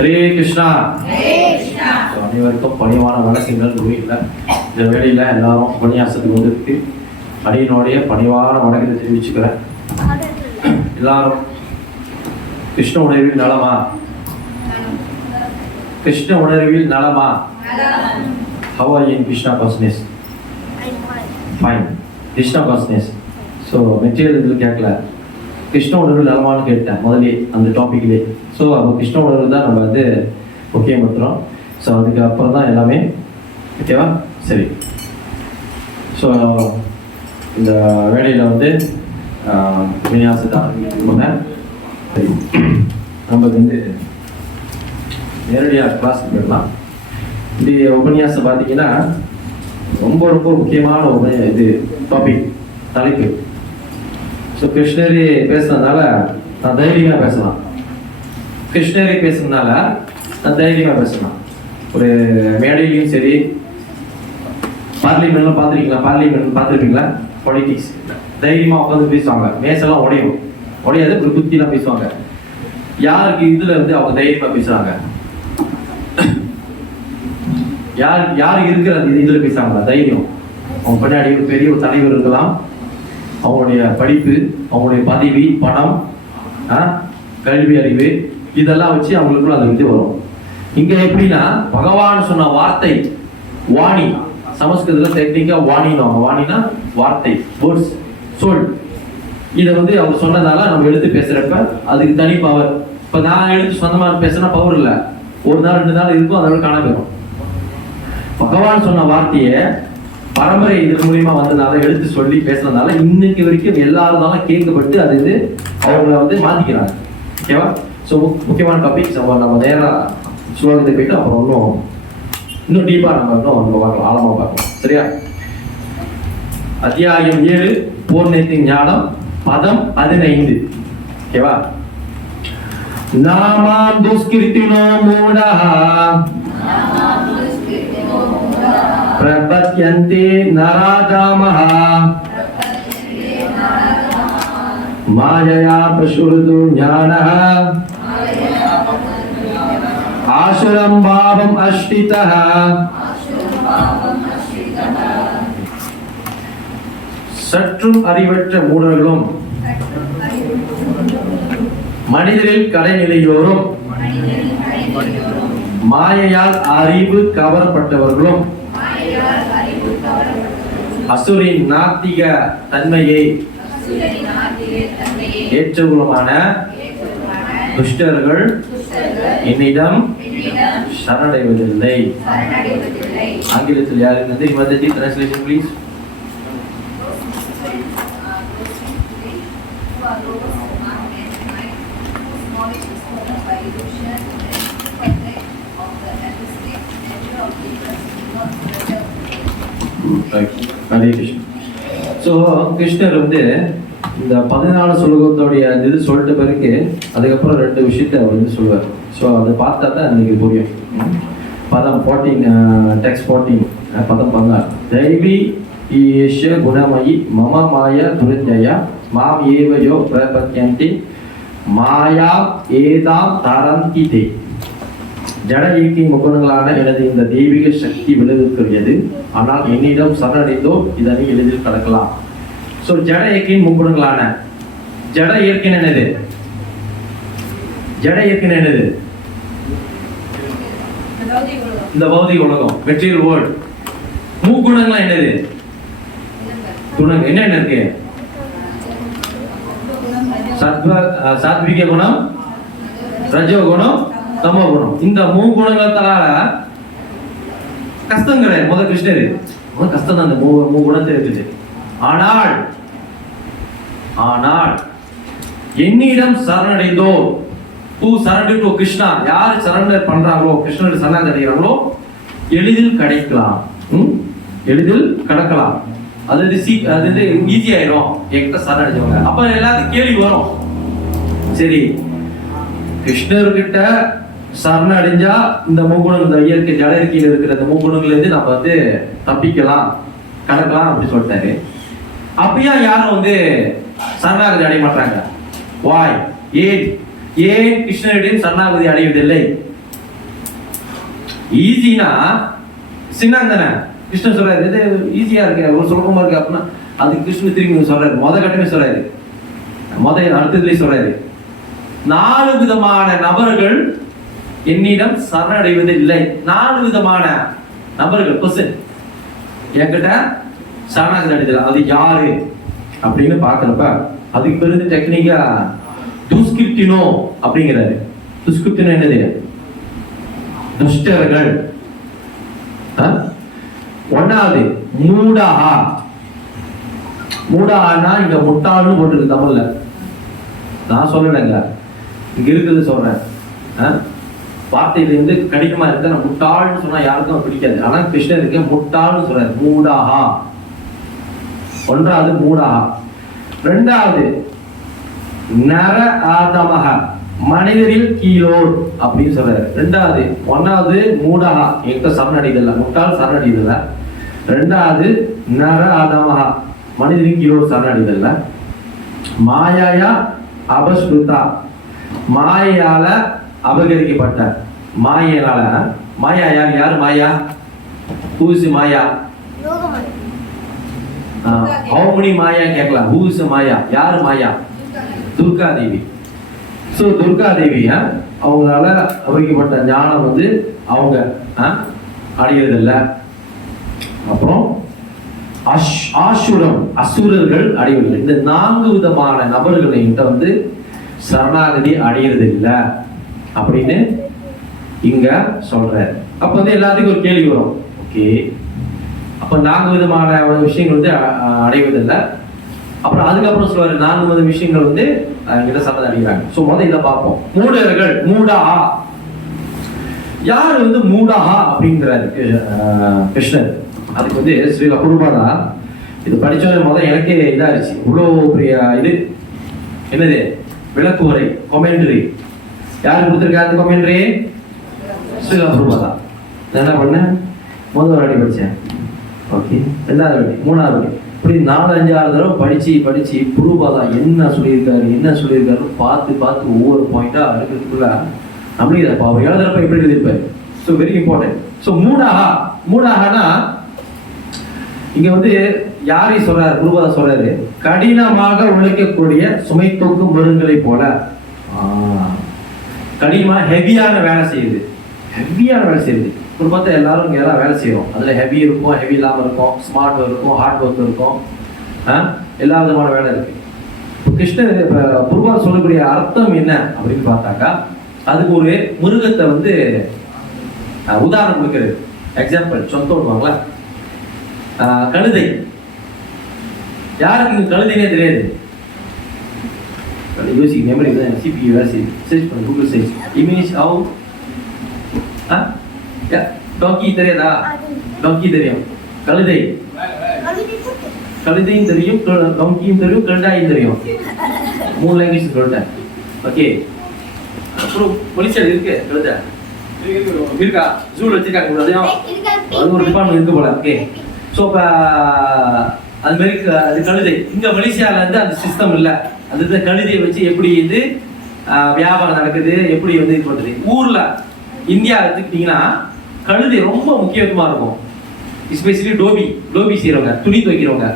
ஹரே கிருஷ்ணா. அனைவருக்கும் பணிவான வணக்கங்கள். இல்லை இந்த வேலையில் எல்லாரும் பணியாசத்துக்கு வந்துருக்கு அடியினுடைய பணிவான வணக்கத்தை தெரிவிச்சுக்கிறேன். எல்லாரும் கிருஷ்ண உணர்வில் நலமா? கிருஷ்ண உணர்வில் நலமா? How are you in Krishna consciousness? Fine. Krishna consciousness. So material இதில் கேட்கல, கிருஷ்ண உணர்வு நலமானு கேட்டேன் முதலே அந்த டாப்பிக்லேயே. ஸோ அப்போ கிருஷ்ண உணர்வு தான் நம்ம வந்து முக்கியப்படுத்துகிறோம். ஸோ அதுக்கு அப்புறம் தான் எல்லாமே. ஓகேவா? சரி. ஸோ இந்த வேலையில் வந்து விநியாசத்தை போனேன். சரி, நம்ம வந்து நேரடியாக கிளாஸ் போயிடலாம். இந்த உபன்யாசம் பார்த்தீங்கன்னா ரொம்ப ரொம்ப முக்கியமான இது டாபிக், தலைப்பு. ஸோ கிருஷ்ணரி பேசுனதுனால நான் தைரியமாக பேசலாம். கிருஷ்ணரி பேசுனதுனால நான் தைரியமாக பேசலாம். ஒரு மேடையிலையும் சரி, பார்லிமெண்ட்லாம் பார்த்துருப்பீங்களா? பாலிட்டிக்ஸ் தைரியமாக உட்காந்து பேசுவாங்க. மேசெல்லாம் உடையாது, ஒரு புத்திலாம் பேசுவாங்க. யாருக்கு இதில் வந்து அவங்க தைரியமாக பேசுகிறாங்க? யார் இருக்கிற இதில் பேசுகிறாங்களா தைரியம்? அவங்க பின்னாடி ஒரு பெரிய ஒரு தலைவர் இருக்கலாம், அவங்களுடைய படிப்பு, அவங்களுடைய பதவி, பணம், கல்வி அறிவு, இதெல்லாம் வச்சு அவங்களுக்குள்ள அது வந்து வரும். இங்க எப்படின்னா பகவான் சொன்ன வார்த்தை, வாணி, சமஸ்கிருதத்துல டெக்னிக்கா வாணின்னு, வாணினா வார்த்தை, வேர்ட்ஸ், சொல். இதை வந்து அவர் சொன்னதால நம்ம எடுத்து பேசுறப்ப அதுக்கு தனி பவர். இப்ப நான் எடுத்து சொந்தமா பேசுனா பவர் இல்லை, ஒரு நாள் 2 நாள் இருக்கும், அதோட காண போயிடும். பகவான் சொன்ன வார்த்தையை பரம்பரை இது மூலியமா வந்ததுனால எடுத்து சொல்லி பேசுறதுனால இன்னைக்கு வரைக்கும் எல்லாருந்தாலும் கேட்கப்பட்டு அது இது அவங்களை வந்து மாத்திக்கிறாங்க. ஓகேவா? ஸோ முக்கியமான டாபிக். நம்ம நேராக சுலோகத்தை போயிட்டு அப்புறம் இன்னும் டீப்பா நம்ம பார்க்கலாம், ஆழமா பார்க்கலாம். சரியா? அத்தியாயம் 7 பூர்ணத்தின் ஞானம், பதம் 15. ஓகேவா? நாமாம் துஷ்கிருத்தினோ மூடா பிரபத்யந்தே நராஜாமஹ மாயயா பிரசுருது ஞானஹ ஆசுரம் பாவம் அஷ்டிதஹ. சற்றும் அறிவற்ற மூடர்களும் மனிதரில் கடைநிலையோரும் மாயையால் அறிவு கவரப்பட்டவர்களும் அசுரின் நாத்திக தன்மையை ஏற்றவுமான துஷ்டர்கள் என்னிடம் சரணடைவதில்லை. ஆங்கிலத்தில் யாருக்கு வந்து emergency translation please. Hare Krishna. So கிருஷ்ணர் வந்து இந்த 14 சுலோகத்தோடைய இது சொல்லிட்ட பிறகு அதுக்கப்புறம் 2 விஷயத்தை அவர் வந்து சொல்லுவார். ஸோ அதை பார்த்தா தான் இன்னைக்கு புரியும். பதம் 14, டெக்ஸ்ட் 14, பதம் 16. தைவி ஈஷ குணமயி மம மாய துரித்யா மாம் ஏவயோ பிரபத்யந்தி மாயா ஏதாம் தரந்தி தே. ஜட இயற்கை முகுணங்களான எனது இந்த தெய்வீக சக்தி விளைவிக்கிறது, ஆனால் என்னிடம் சரணடைந்தோ இதனை எளிதில் கடக்கலாம். ஸோ ஜட இயற்கையின் முகுணங்களான, ஜட இயற்கை என்னது? ஜட இயற்கை என்னது? இந்த பௌதிக உலகம், மெட்டீரியல் வேர்ல்ட். முக்குணங்கள்லாம் என்னது? குணம் என்ன இருக்கு? சாத்விக குணம், ரஜோ குணம், தமோ குணம். இந்த 3 குணங்களால கஷ்டம் கிடையாது. முதல் கிருஷ்ணர் கஷ்டம் தான், அந்த 3 குணத்தை இருக்குது. ஆனால் என்னிடம் சரணடைந்தோ, தூ சரண்டர் டு கிருஷ்ணா, யார் சரண்டர் பண்றாங்களோ, கிருஷ்ணர் சரணடைகிறாங்களோ எளிதில் கிடைக்கலாம், எளிதில் கடக்கலாம். அது ஈஸி ஆயிரும் என்கிட்ட சரணடைஞ்சவங்க. அப்ப எல்லாத்துக்கும் கேள்வி வரும், சரி கிருஷ்ணர்கிட்ட சரணடைஞ்சா இந்த 3 குணங்கள், இந்த இயற்கை ஜட இயற்கையில் இருக்கிற இந்த 3 குணங்கள்ல இருந்து நம்ம வந்து தப்பிக்கலாம், கடக்கலாம் அப்படி சொல்லிட்டாரு. அப்பயா யாரும் வந்து சரணாகதி அடைய மாட்டாங்க? வாய் ஏன் கிருஷ்ணரிடம் சரணாகதி அடைவதில்லை? ஈஸினா சின்னம் தானே. கிருஷ்ணன் சொல்றாரு இது ஈஸியா இருக்கு, ஒரு சுலபமா இருக்கு அப்படின்னா அது கிருஷ்ணன் திரும்பி சொல்றாரு. கட்டமே சொல்றாரு, அடுத்ததுலயே சொல்றாரு 4 விதமான நபர்கள் என்னிடம் சரணடைவதில்லை. 4 விதமான நபர்கள் கொஸ்டின் என்கிட்ட சரணாகதி அடைதல், அது யாரு அப்படின்னு பாக்குறப்ப அதுக்கு பிறகு டெக்னிக்கா துஷ்கிருத்தினோ அப்படிங்கிறாரு. துஷ்கிருத்தினோ என்னது? துஷ்டர்கள். ஒன்னாவது மூடாஹா. மூடாஹான்னா இங்க முட்டாள்னு போட்டுருக்கு தமிழ்ல. நான் சொல்லலைங்க, இங்க இருக்குது சொல்றேன். வார்த்தையில இருந்து கடினமா இருக்க நான் முட்டாள்னு சொன்னா யாருக்கும் பிடிக்காது. ஆனா கிருஷ்ணருக்கு முட்டாள்னு சொல்றாரு, மூடாஹா. ஒன்றாவது மூடாஹா. ரெண்டாவது நர ஆதமஹ, மனிதரில் கீழோர் அப்படின்னு சொல்றாரு. ரெண்டாவது ஒன்னாவது மூடாஹா எங்க சரணடைதல்ல, முட்டாள் சரணடைதல்ல. ரெண்டாவது நர ஆதமஹ, மனிதரின் கீழோர் சரணடைதல்ல. மாயாயா அபஸ்ருதா, மாயால அபகரிக்கப்பட்ட, மாயால. மாயா யார்? யாரு மாயா? ஹூஸ் மாயா? ஹவுமணி மாயா கேட்கலாம். ஹூஸ் மாயா? யாரு மாயா? துர்கா தேவி. சோ துர்கா தேவி அவங்களால அபகரிக்கப்பட்ட ஞானம் வந்து அவங்க அடைகிறது இல்லை. அப்புறம் ஆசுரம், அசுரர்கள் அடைவதில்லை. இந்த 4 விதமான நபர்களை வந்து சரணாகதி அடையிறது இல்லை அப்படின்னு இங்க சொல்ற. அப்ப வந்து எல்லாத்துக்கும் ஒரு கேள்வி வரும், ஓகே அப்ப 4 விதமான விஷயங்கள் வந்து அடைவதில்லை. அப்புறம் அதுக்கப்புறம் சொல்றாரு 4 வித விஷயங்கள் வந்து என்கிட்ட சரணாகதி அடைகிறாங்க. சோ முதல்ல இதை பார்ப்போம். மூடர்கள், மூடாஹா. யாரு வந்து மூடாஹா அப்படிங்கிறாரு கிருஷ்ணர். அதுக்கு வந்து ஸ்ரீ குருபாதா இது படிச்சோட முதல்ல எனக்கே இதாயிருச்சு. இவ்வளோ பெரிய இது என்னது விளக்குவரை கொமெண்ட்ரி யாரு கொடுத்துருக்கா? அந்த கொமெண்ட்ரி ஸ்ரீ குருபாதா. நான் என்ன பண்ணேன், முதல் வாட்டி படித்தேன், ஓகே ரெண்டாவது வாட்டி, மூணாவது வாட்டி, இப்படி 4-5-6 தடவை படிச்சு குருபாதா என்ன சொல்லியிருக்காரு பார்த்து ஒவ்வொரு பாயிண்டா இருக்கிறதுக்குள்ள நம்மளே அவர் எழுதுறப்ப எப்படி எழுதியிருப்பாரு. So very important. ஸோ மூடாகனா இங்க வந்து யாரை சொல்றாரு? குருபாதா சொல்றாரு, கடினமாக உழைக்கக்கூடிய சுமை தூக்கும் மருந்துகளை போல. கடினமா ஹெவியான வேலை செய்யுது. குருபாதா எல்லாரும் இங்க எல்லாம் வேலை செய்யறோம். அதுல ஹெவி இருக்கும், ஹெவி இல்லாம இருக்கும், ஸ்மார்ட் இருக்கும், ஹார்ட் ஒர்க் இருக்கும், எல்லா விதமான வேலை இருக்கு. கிருஷ்ணர் குருபாதா சொல்லக்கூடிய அர்த்தம் என்ன அப்படின்னு பார்த்தாக்கா, அதுக்கு ஒரு மிருகத்தை வந்து உதாரணம் கொடுக்கிறது. எக்ஸாம்பிள் சொந்த விடுவாங்களா, கழுதை. யாருக்கு கழுதைனே தெரியாது? யோசிக்க மெமரி தான், சிபியூ வேலை செய்யுது. சர்ச் பண்ணு, கூகுள் சர்ச் இமேஜ் ஹவ் டாங்கி தெரியாதா? டாங்கி தெரியும், கழுதையும் தெரியும், டாங்கியும் தெரியும், கழுதாயும் தெரியும். 3 லாங்குவேஜ் சொல்லிட்டேன். ஓகே, அப்புறம் மொழிச்சாடு இருக்கு, கழுதை இருக்கா? ஜூல வச்சிருக்காங்க, அது ஒரு டிபார்ட்மெண்ட் இருக்கு போல. ஓகே, ஸோ இப்போ அது மாதிரி அது கழுதை. இங்கே மலேசியாவில் வந்து அந்த சிஸ்டம் இல்லை. அது கழுதையை வச்சு எப்படி இது வியாபாரம் நடக்குது, எப்படி வந்து இது பண்ணுறது. ஊரில் இந்தியா எடுத்துக்கிட்டிங்கன்னா கழுதை ரொம்ப முக்கியத்துவமாக இருக்கும். எஸ்பெஷலி டோபி செய்கிறவங்க, துணி துவைக்கிறவங்க.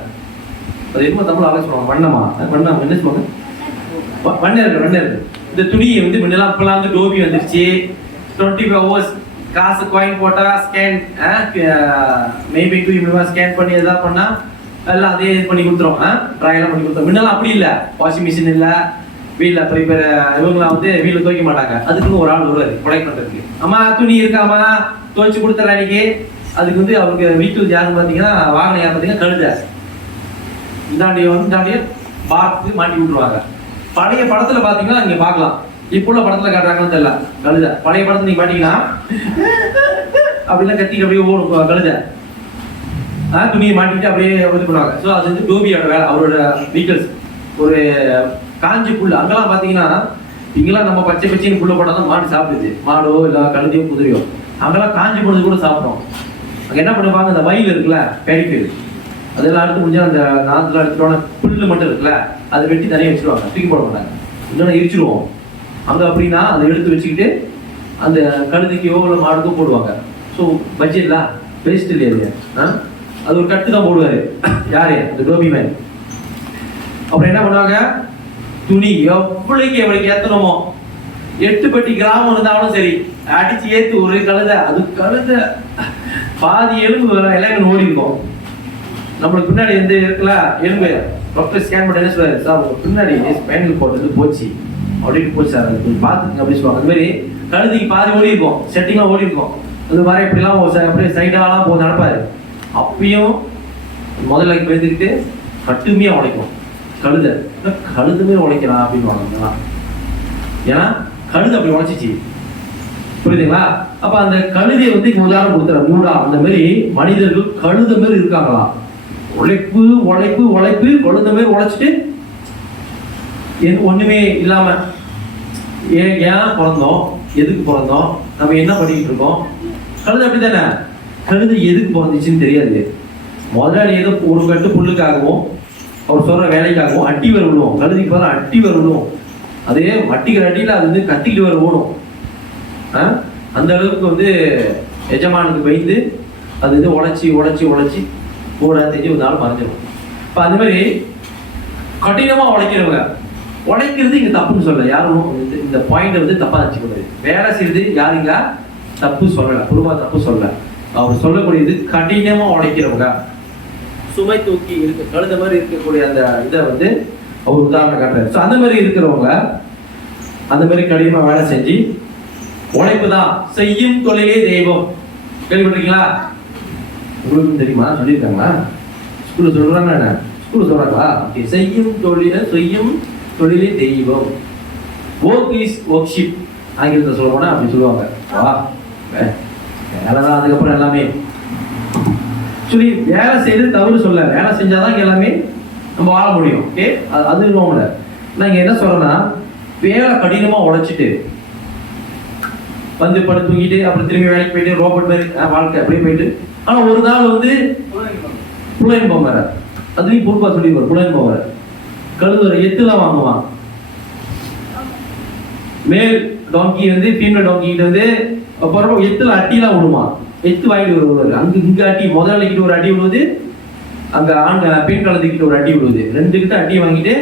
அது என்னமோ தமிழ் ஆலோசனை வண்ணம் என்ன சொல்லுவாங்க, வண்ணர். இந்த துணியை வந்து முன்னெல்லாம் இப்பெல்லாம் வந்து டோபி வந்துருச்சு. 24 hours காசு காயின் போட்டா ஸ்கேன் மேபி 2 மினிமம் ஸ்கேன் பண்ணி எதாவது பண்ணா எல்லாம் அதே இது பண்ணி கொடுத்துரும், ட்ரையெல்லாம் பண்ணி கொடுத்துரும். முன்னெல்லாம் அப்படி இல்லை, வாஷிங் மிஷின் இல்லை, வீட்டில் பெரிய இவங்களாம் வந்து வீட்டில் துவைக்க மாட்டாங்க. அதுக்குன்னு ஒரு ஆள் வருவாரு கொலைக் பண்ணுறதுக்கு. அம்மா துணி இருக்காமா, துவைச்சு கொடுத்துட்றேன் அன்னைக்கு. அதுக்கு வந்து அவருக்கு வீட்டில் யாருன்னு பார்த்தீங்கன்னா வாகனம் யார் பார்த்தீங்கன்னா கழுதை. இந்தாண்டிய பார்த்து மாட்டி விட்டுருவாங்க. பழைய படத்தில் பார்த்தீங்கன்னா இங்கே பார்க்கலாம். இப்போ உள்ள படத்துல காட்டுறாங்கன்னு தெரியல, கழுதை. பழைய படத்துல நீங்க பாத்தீங்கன்னா அப்படிலாம் கத்தி அப்படியே ஓடும் கழுதை. துணியை மாட்டிட்டு அப்படியே இது பண்ணுவாங்க. ஸோ அது வந்து டோபியோட வேலை, அவரோட வீக்கல்ஸ். ஒரு காஞ்சி புல் அங்கெல்லாம் பாத்தீங்கன்னா, இங்கெல்லாம் நம்ம பச்சைன்னு புல்ல போட்டால் தான் மாடு சாப்பிடுது. மாடோ இல்லை கழுதையோ குதிரையோ. அங்கெல்லாம் காஞ்சி போனது கூட சாப்பிடும். அங்கே என்ன பண்ணுவாங்க, அந்த வயல் இருக்குல்ல, பெரிப்பேர், அதெல்லாம் அடுத்து முடிஞ்சா அந்த நாத்துல எடுத்துட்டோன்னா புல்லு மட்டும் இருக்குல்ல, அதை வெட்டி தனியாக வச்சிருவாங்க, தூக்கி போட மாட்டாங்க, இல்லைன்னா எரிச்சிருவோம். அங்கே அப்படின்னா அதை எடுத்து வச்சுக்கிட்டு அந்த கழுதைக்கோ இல்லை மாடுக்கோ போடுவாங்க. ஸோ பட்ஜெட்ல வேஸ்ட் இல்லையா? அது ஒரு கட்டு தான் போடுவாரு யாரு? அந்த டோபி மேன். அப்புறம் என்ன பண்ணுவாங்க, துணி எவ்வளவுக்கு ஏத்தணுமோ 8 பட்டி கிராமம் இருந்தாலும் சரி அடிச்சு ஏத்து ஒரு கழுதை, அது கழுதை பாதி எலும்பு எல்லாம் ஓடி இருக்கும். நம்மளுக்கு பின்னாடி எந்த இருக்குல்ல எலும்பு, டாக்டர் ஸ்கேன் பண்ணி என்ன சொல்றாரு, சார் உங்க பின்னாடி ஸ்பைனல் போட்டது போச்சு அப்படின்னு போச்சு சார், கொஞ்சம் பார்த்துங்க அப்படின்னு சொல்லுவாங்க. அந்த மாதிரி கழுதிக்கு பாதி ஓடி இருக்கும், செட்டிங்லாம் ஓடி இருக்கும். அது மாதிரி இப்படிலாம் அப்படியே சைடாலாம் போய் நடப்பாரு. அப்பயும் முதல்ல பேசிக்கிட்டு கட்டுமையா உழைக்கும் கழுதை. கழுதுமே உழைக்கலாம் அப்படின்னு வாங்க, ஏன்னா கழுது அப்படி உழைச்சிச்சு, புரியுதுங்களா? அப்ப அந்த கழுதையை வந்து உதாரணம் கொடுத்துற மூடா, அந்த மாதிரி மனிதர்கள் கழுத மாதிரி இருக்காங்களா? உழைப்பு உழைப்பு உழைப்பு கழுத மாதிரி உழைச்சிட்டு ஒண்ணுமே இல்லாம ஏன் பிறந்தோம், எதுக்கு பிறந்தோம், நம்ம என்ன பண்ணிக்கிட்டு இருக்கோம்? கழுது அப்படித்தானே. கழுது எதுக்கு பிறந்துச்சுன்னு தெரியாது. முதலாளி ஏதோ ஒரு கட்டு புல்லுக்காகவும் அவர் சொல்ற வேலைக்காகவும் அட்டி வர விடுவோம். கழுதிக்கு போற அட்டி வர விடுவோம். அதே அட்டிக்கிற அட்டியில அது வந்து கத்திக்கிட்டு வர ஓடும். அந்த அளவுக்கு வந்து எஜமானுக்கு பயந்து அது வந்து உழைச்சி உழைச்சி உழைச்சி கூட தெரிஞ்சு ஒரு நாள் மறைஞ்சிடும். இப்போ அந்த மாதிரி கடினமா உழைக்கிறவங்க, உழைக்கிறது இங்க தப்புன்னு சொல்ல யாரும் இந்த பாயிண்ட் வந்து தப்பா நினைச்சுக்கூடாது. வேலை செய்யறது யாருங்க தப்பு சொல்லல, குடும்பம் தப்பு சொல்லல. அவர் சொல்லக்கூடியது கடினமா உழைக்கிறவங்க, சுமை தூக்கி இருக்க கழுத மாதிரி இருக்கக்கூடிய அந்த இதை வந்து அவர் உதாரணம் காட்டுறாரு. ஸோ அந்த மாதிரி இருக்கிறவங்க அந்த மாதிரி கடினமா வேலை செஞ்சு உழைப்பு தான் செய்யும் தொழிலே தெய்வம். கேள்விப்பட்டிருக்கீங்களா? உங்களுக்கு தெரியுமா? சொல்லியிருக்காங்களா? ஸ்கூல்ல சொல்றாங்க, ஸ்கூல்ல சொல்றாங்களா? செய்யும் தொழிலே தெய்வம். ஒர்க் இஸ் ஒர்க்ஷிப் ஆங்கிலத்தில் சொல்லுவோம்னா அப்படி சொல்லுவாங்க. வா வேலைதான், அதுக்கப்புறம் எல்லாமே சொல்லி வேலை செய்யறது தவறு சொல்ல, வேலை செஞ்சாதான் எல்லாமே நம்ம வாழ முடியும். ஓகே, அது இல்லை. நான் இங்க என்ன சொல்றேன்னா, வேலை கடினமா உழைச்சிட்டு வந்து படுத்து தூங்கிட்டு அப்புறம் திரும்பி வேலைக்கு போயிட்டு ரோபோட் மாதிரி வாழ்க்கை அப்படியே போயிட்டு, ஆனா ஒரு நாள் வந்து புலன் போவார், அதுலயும் பொறுப்பா சொல்லிடுவார். புலன் போவார், கழுதுற எத்துலாம் வாங்குவான். மேல் டாங்கி வந்து ஃபீமேல் டாங்கிட்ட வந்து அப்புறம் எத்துல அட்டிலாம் விடுவான். எத்து வாங்கிட்டு வருவார். அங்க இங்க அட்டி முதலாளிக்கிட்ட ஒரு அடி விடுவது, அங்க பெண் கழுதுகிட்ட ஒரு அடி விடுவது, 2 கிட்ட அடி வாங்கிட்டு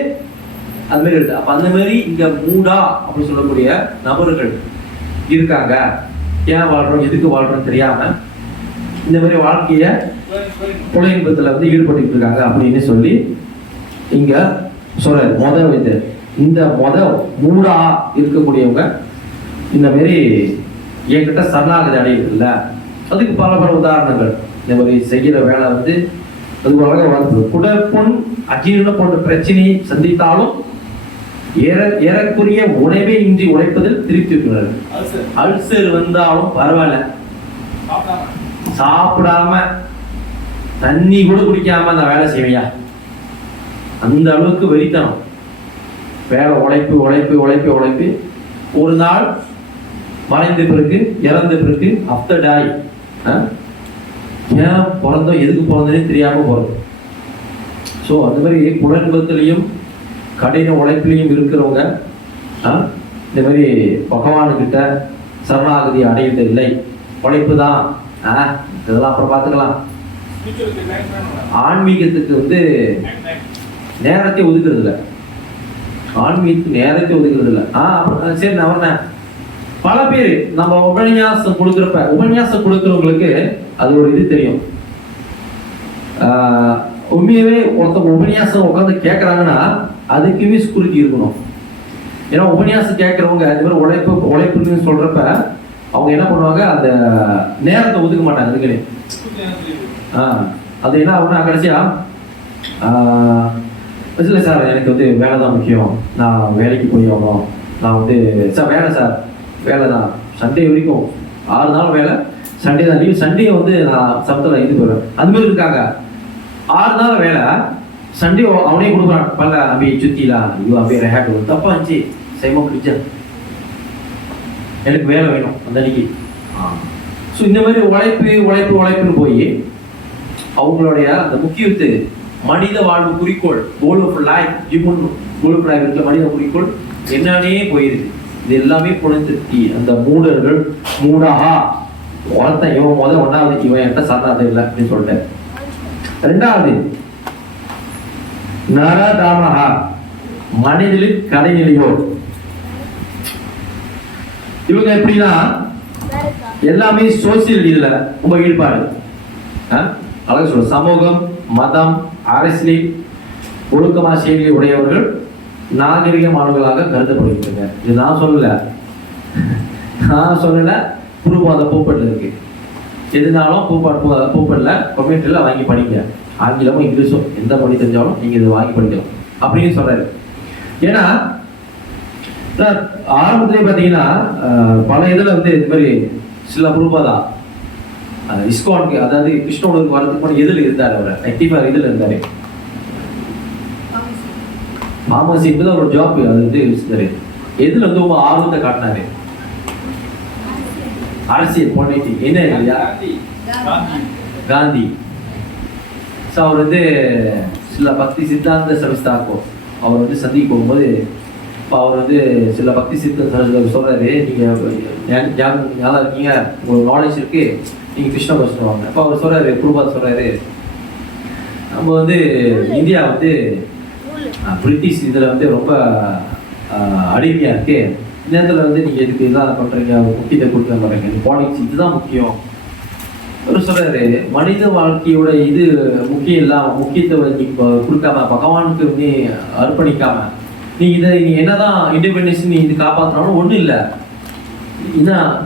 அது மாதிரி எடுத்து. அப்ப அந்த மாதிரி இங்க மூடா அப்படின்னு சொல்லக்கூடிய நபர்கள் இருக்காங்க. ஏன் வாழ்றோம், எதுக்கு வாழ்றோம் தெரியாம இந்த மாதிரி வாழ்க்கைய புலயின்பத்துல வந்து ஈடுபட்டு இருக்காங்க அப்படின்னு சொல்லி இங்க சொல்றாரு. இந்த மூடா இருக்கக்கூடியவங்க இந்த மாதிரி என்கிட்ட சரணாகதி அடையுதுல்ல, அதுக்கு பல உதாரணங்கள். இந்த மாதிரி செய்கிற வேலை வந்து அது உலக வளர்ப்பு. குடற்புண் அஜீரணம் போன்ற பிரச்சனையை சந்தித்தாலும் ஏறக்குரிய உணவே இன்றி உழைப்பதில் திருப்தி இருக்கிறார். அல்சர் வந்தாலும் பரவாயில்ல, சாப்பிடாம தண்ணி கூட குடிக்காம அந்த வேலை செய்வையா, அந்த அளவுக்கு வெறித்தனம். வேலை உழைப்பு உழைப்பு உழைப்பு உழைப்பு. ஒரு நாள் மறைந்த பிறகு இறந்த பிறகு ஆஃப்டர் டை ஏன் பிறந்தோம் எதுக்கு பிறந்ததே தெரியாம போறது. ஸோ அந்த மாதிரி புலன்பத்திலையும் கடின உழைப்பிலையும் இருக்கிறவங்க இந்த மாதிரி பகவானுக்கிட்ட சரணாகதி அடையிறது இல்லை. உழைப்பு தான், இதெல்லாம் அப்புறம் பார்த்துக்கலாம். ஆன்மீகத்துக்கு வந்து நேரத்தை ஒதுக்குறது இல்லை, ஆன்மீகத்துக்கு நேரத்தை ஒதுக்குறது இல்லை. அப்புறம் சரி நான் வரேன். பல பேர் நம்ம உபன்யாசம் கொடுக்குறவங்களுக்கு அது ஒரு இது தெரியும். உண்மையாவே ஒருத்தவங்க உபன்யாசம் உட்காந்து கேட்கறாங்கன்னா அதுக்குமே ஸ்கூலுக்கு இருக்கணும். ஏன்னா உபன்யாசம் கேட்கறவங்க அது மாதிரி உழைப்புன்னு சொல்றப்ப அவங்க என்ன பண்ணுவாங்க, அந்த நேரத்தை ஒதுக்க மாட்டாங்க. அதுக்குன்னு அது என்ன ஆகுனா கடைசியா இல்லை சார் எனக்கு வந்து வேலை தான் முக்கியம், நான் வேலைக்கு போய் ஆகணும், நான் வந்து சார் வேலை சார் வேலை தான், சண்டே வரைக்கும் 6 நாள் வேலை, சண்டே தான் லீவ், சண்டே வந்து நான் சப்தத்தில் இது போடுவேன். அது மாதிரி இருக்காங்க. 6 நாள் வேலை, சண்டே அவனே கொடுக்குறான். பல அப்படியே சுத்திலாம் ஐயோ அப்படியே ரேட் தப்பா இருந்துச்சு செய்யமா பிடிச்சேன், எனக்கு வேலை வேணும் அந்த அன்னைக்கு. ஸோ இந்த மாதிரி உழைப்புன்னு போய் அவங்களுடைய அந்த முக்கியத்து மனித வாழ்வு குறிக்கோள், goal of life, human goal of life இருக்க மனித குறிக்கோள் என்னன்னே போயிருது. இது எல்லாமே புலத்திருத்தி அந்த மூடர்கள் மூடா ஒருத்தன் இவன் ஒன்னாவது இவன் என்கிட்ட சரணாகதி இல்லை அப்படின்னு சொல்லிட்டேன். ரெண்டாவது நரதாமஹா, மனிதனின் கடைநிலையோர். இவங்க எப்படின்னா எல்லாமே சோசியல் இதுல ரொம்ப ஈடுபாடு. அழகு சொல்ற சமூகம், மதம், அரசியல் ஒழுக்கமான செயலி உடையவர்கள் நாகரிகமானவர்களாக கருதப்படுகின்றன. இது நான் சொல்லல, புருவாத பூப்பட்டில் இருக்கு. எதுனாலும் பூப்பட்டில் கம்ப்யூட்டர்ல வாங்கி படிங்க. ஆங்கிலமும் இங்கிலீஷும் எந்த மொழி தெரிஞ்சாலும் நீங்க இதை வாங்கி படிக்கலாம் அப்படின்னு சொல்றாரு. ஏன்னா ஆரம்பத்திலே பார்த்தீங்கன்னா பல இதில் வந்து இது மாதிரி சில புருபாதா இஸ்கானுக்கு, அதாவது கிருஷ்ணனுக்கு வரதுக்கு முன்னாடி எதில் இருந்தார், அவர் ஆக்டிவாக இதில் இருந்தார். மாமாசி இப்பதான் ஒரு ஜாப் அது வந்து இருந்தாரு. எதில் வந்து ரொம்ப ஆர்வத்தை காட்டினாரு, அரசியல் பாலிட்டிக் என்ன இல்லையா, காந்தி. ஸோ அவர் வந்து சில பக்தி சித்தாந்த சவிஸ்தாக்கும் அவர் வந்து சந்திக்க போகும்போது இப்போ அவர் வந்து சில பக்தி சித்தாந்த சொல்றாரு, நீங்கள் ஞாபகம் இருக்கீங்க, உங்களுக்கு நாலேஜ் இருக்கு, நீங்கள் கிருஷ்ண பக்ஷன் வாங்க. அப்போ அவர் சொல்றாரு, குருபாத் சொல்றாரு, நம்ம வந்து இந்தியா வந்து பிரிட்டிஷ் இதில் வந்து ரொம்ப அடிமையாக இருக்கு. இந்த நேரத்தில் வந்து நீங்கள் எதுக்கு இதான் பண்ணுறீங்க, முக்கியத்தை கொடுக்க மாட்டேங்க, இந்த பாலிடிக்ஸ் இதுதான் முக்கியம். அவர் சொல்றாரு, மனித வாழ்க்கையோட இது முக்கியம் இல்லாமல் முக்கியத்துவம் நீ கொடுக்காம பகவானுக்கு நீ அர்ப்பணிக்காம நீ என்னதான் இண்டிபெண்டன்ஸ் நீ இது காப்பாற்றினாலும் ஒன்றும் இல்லை.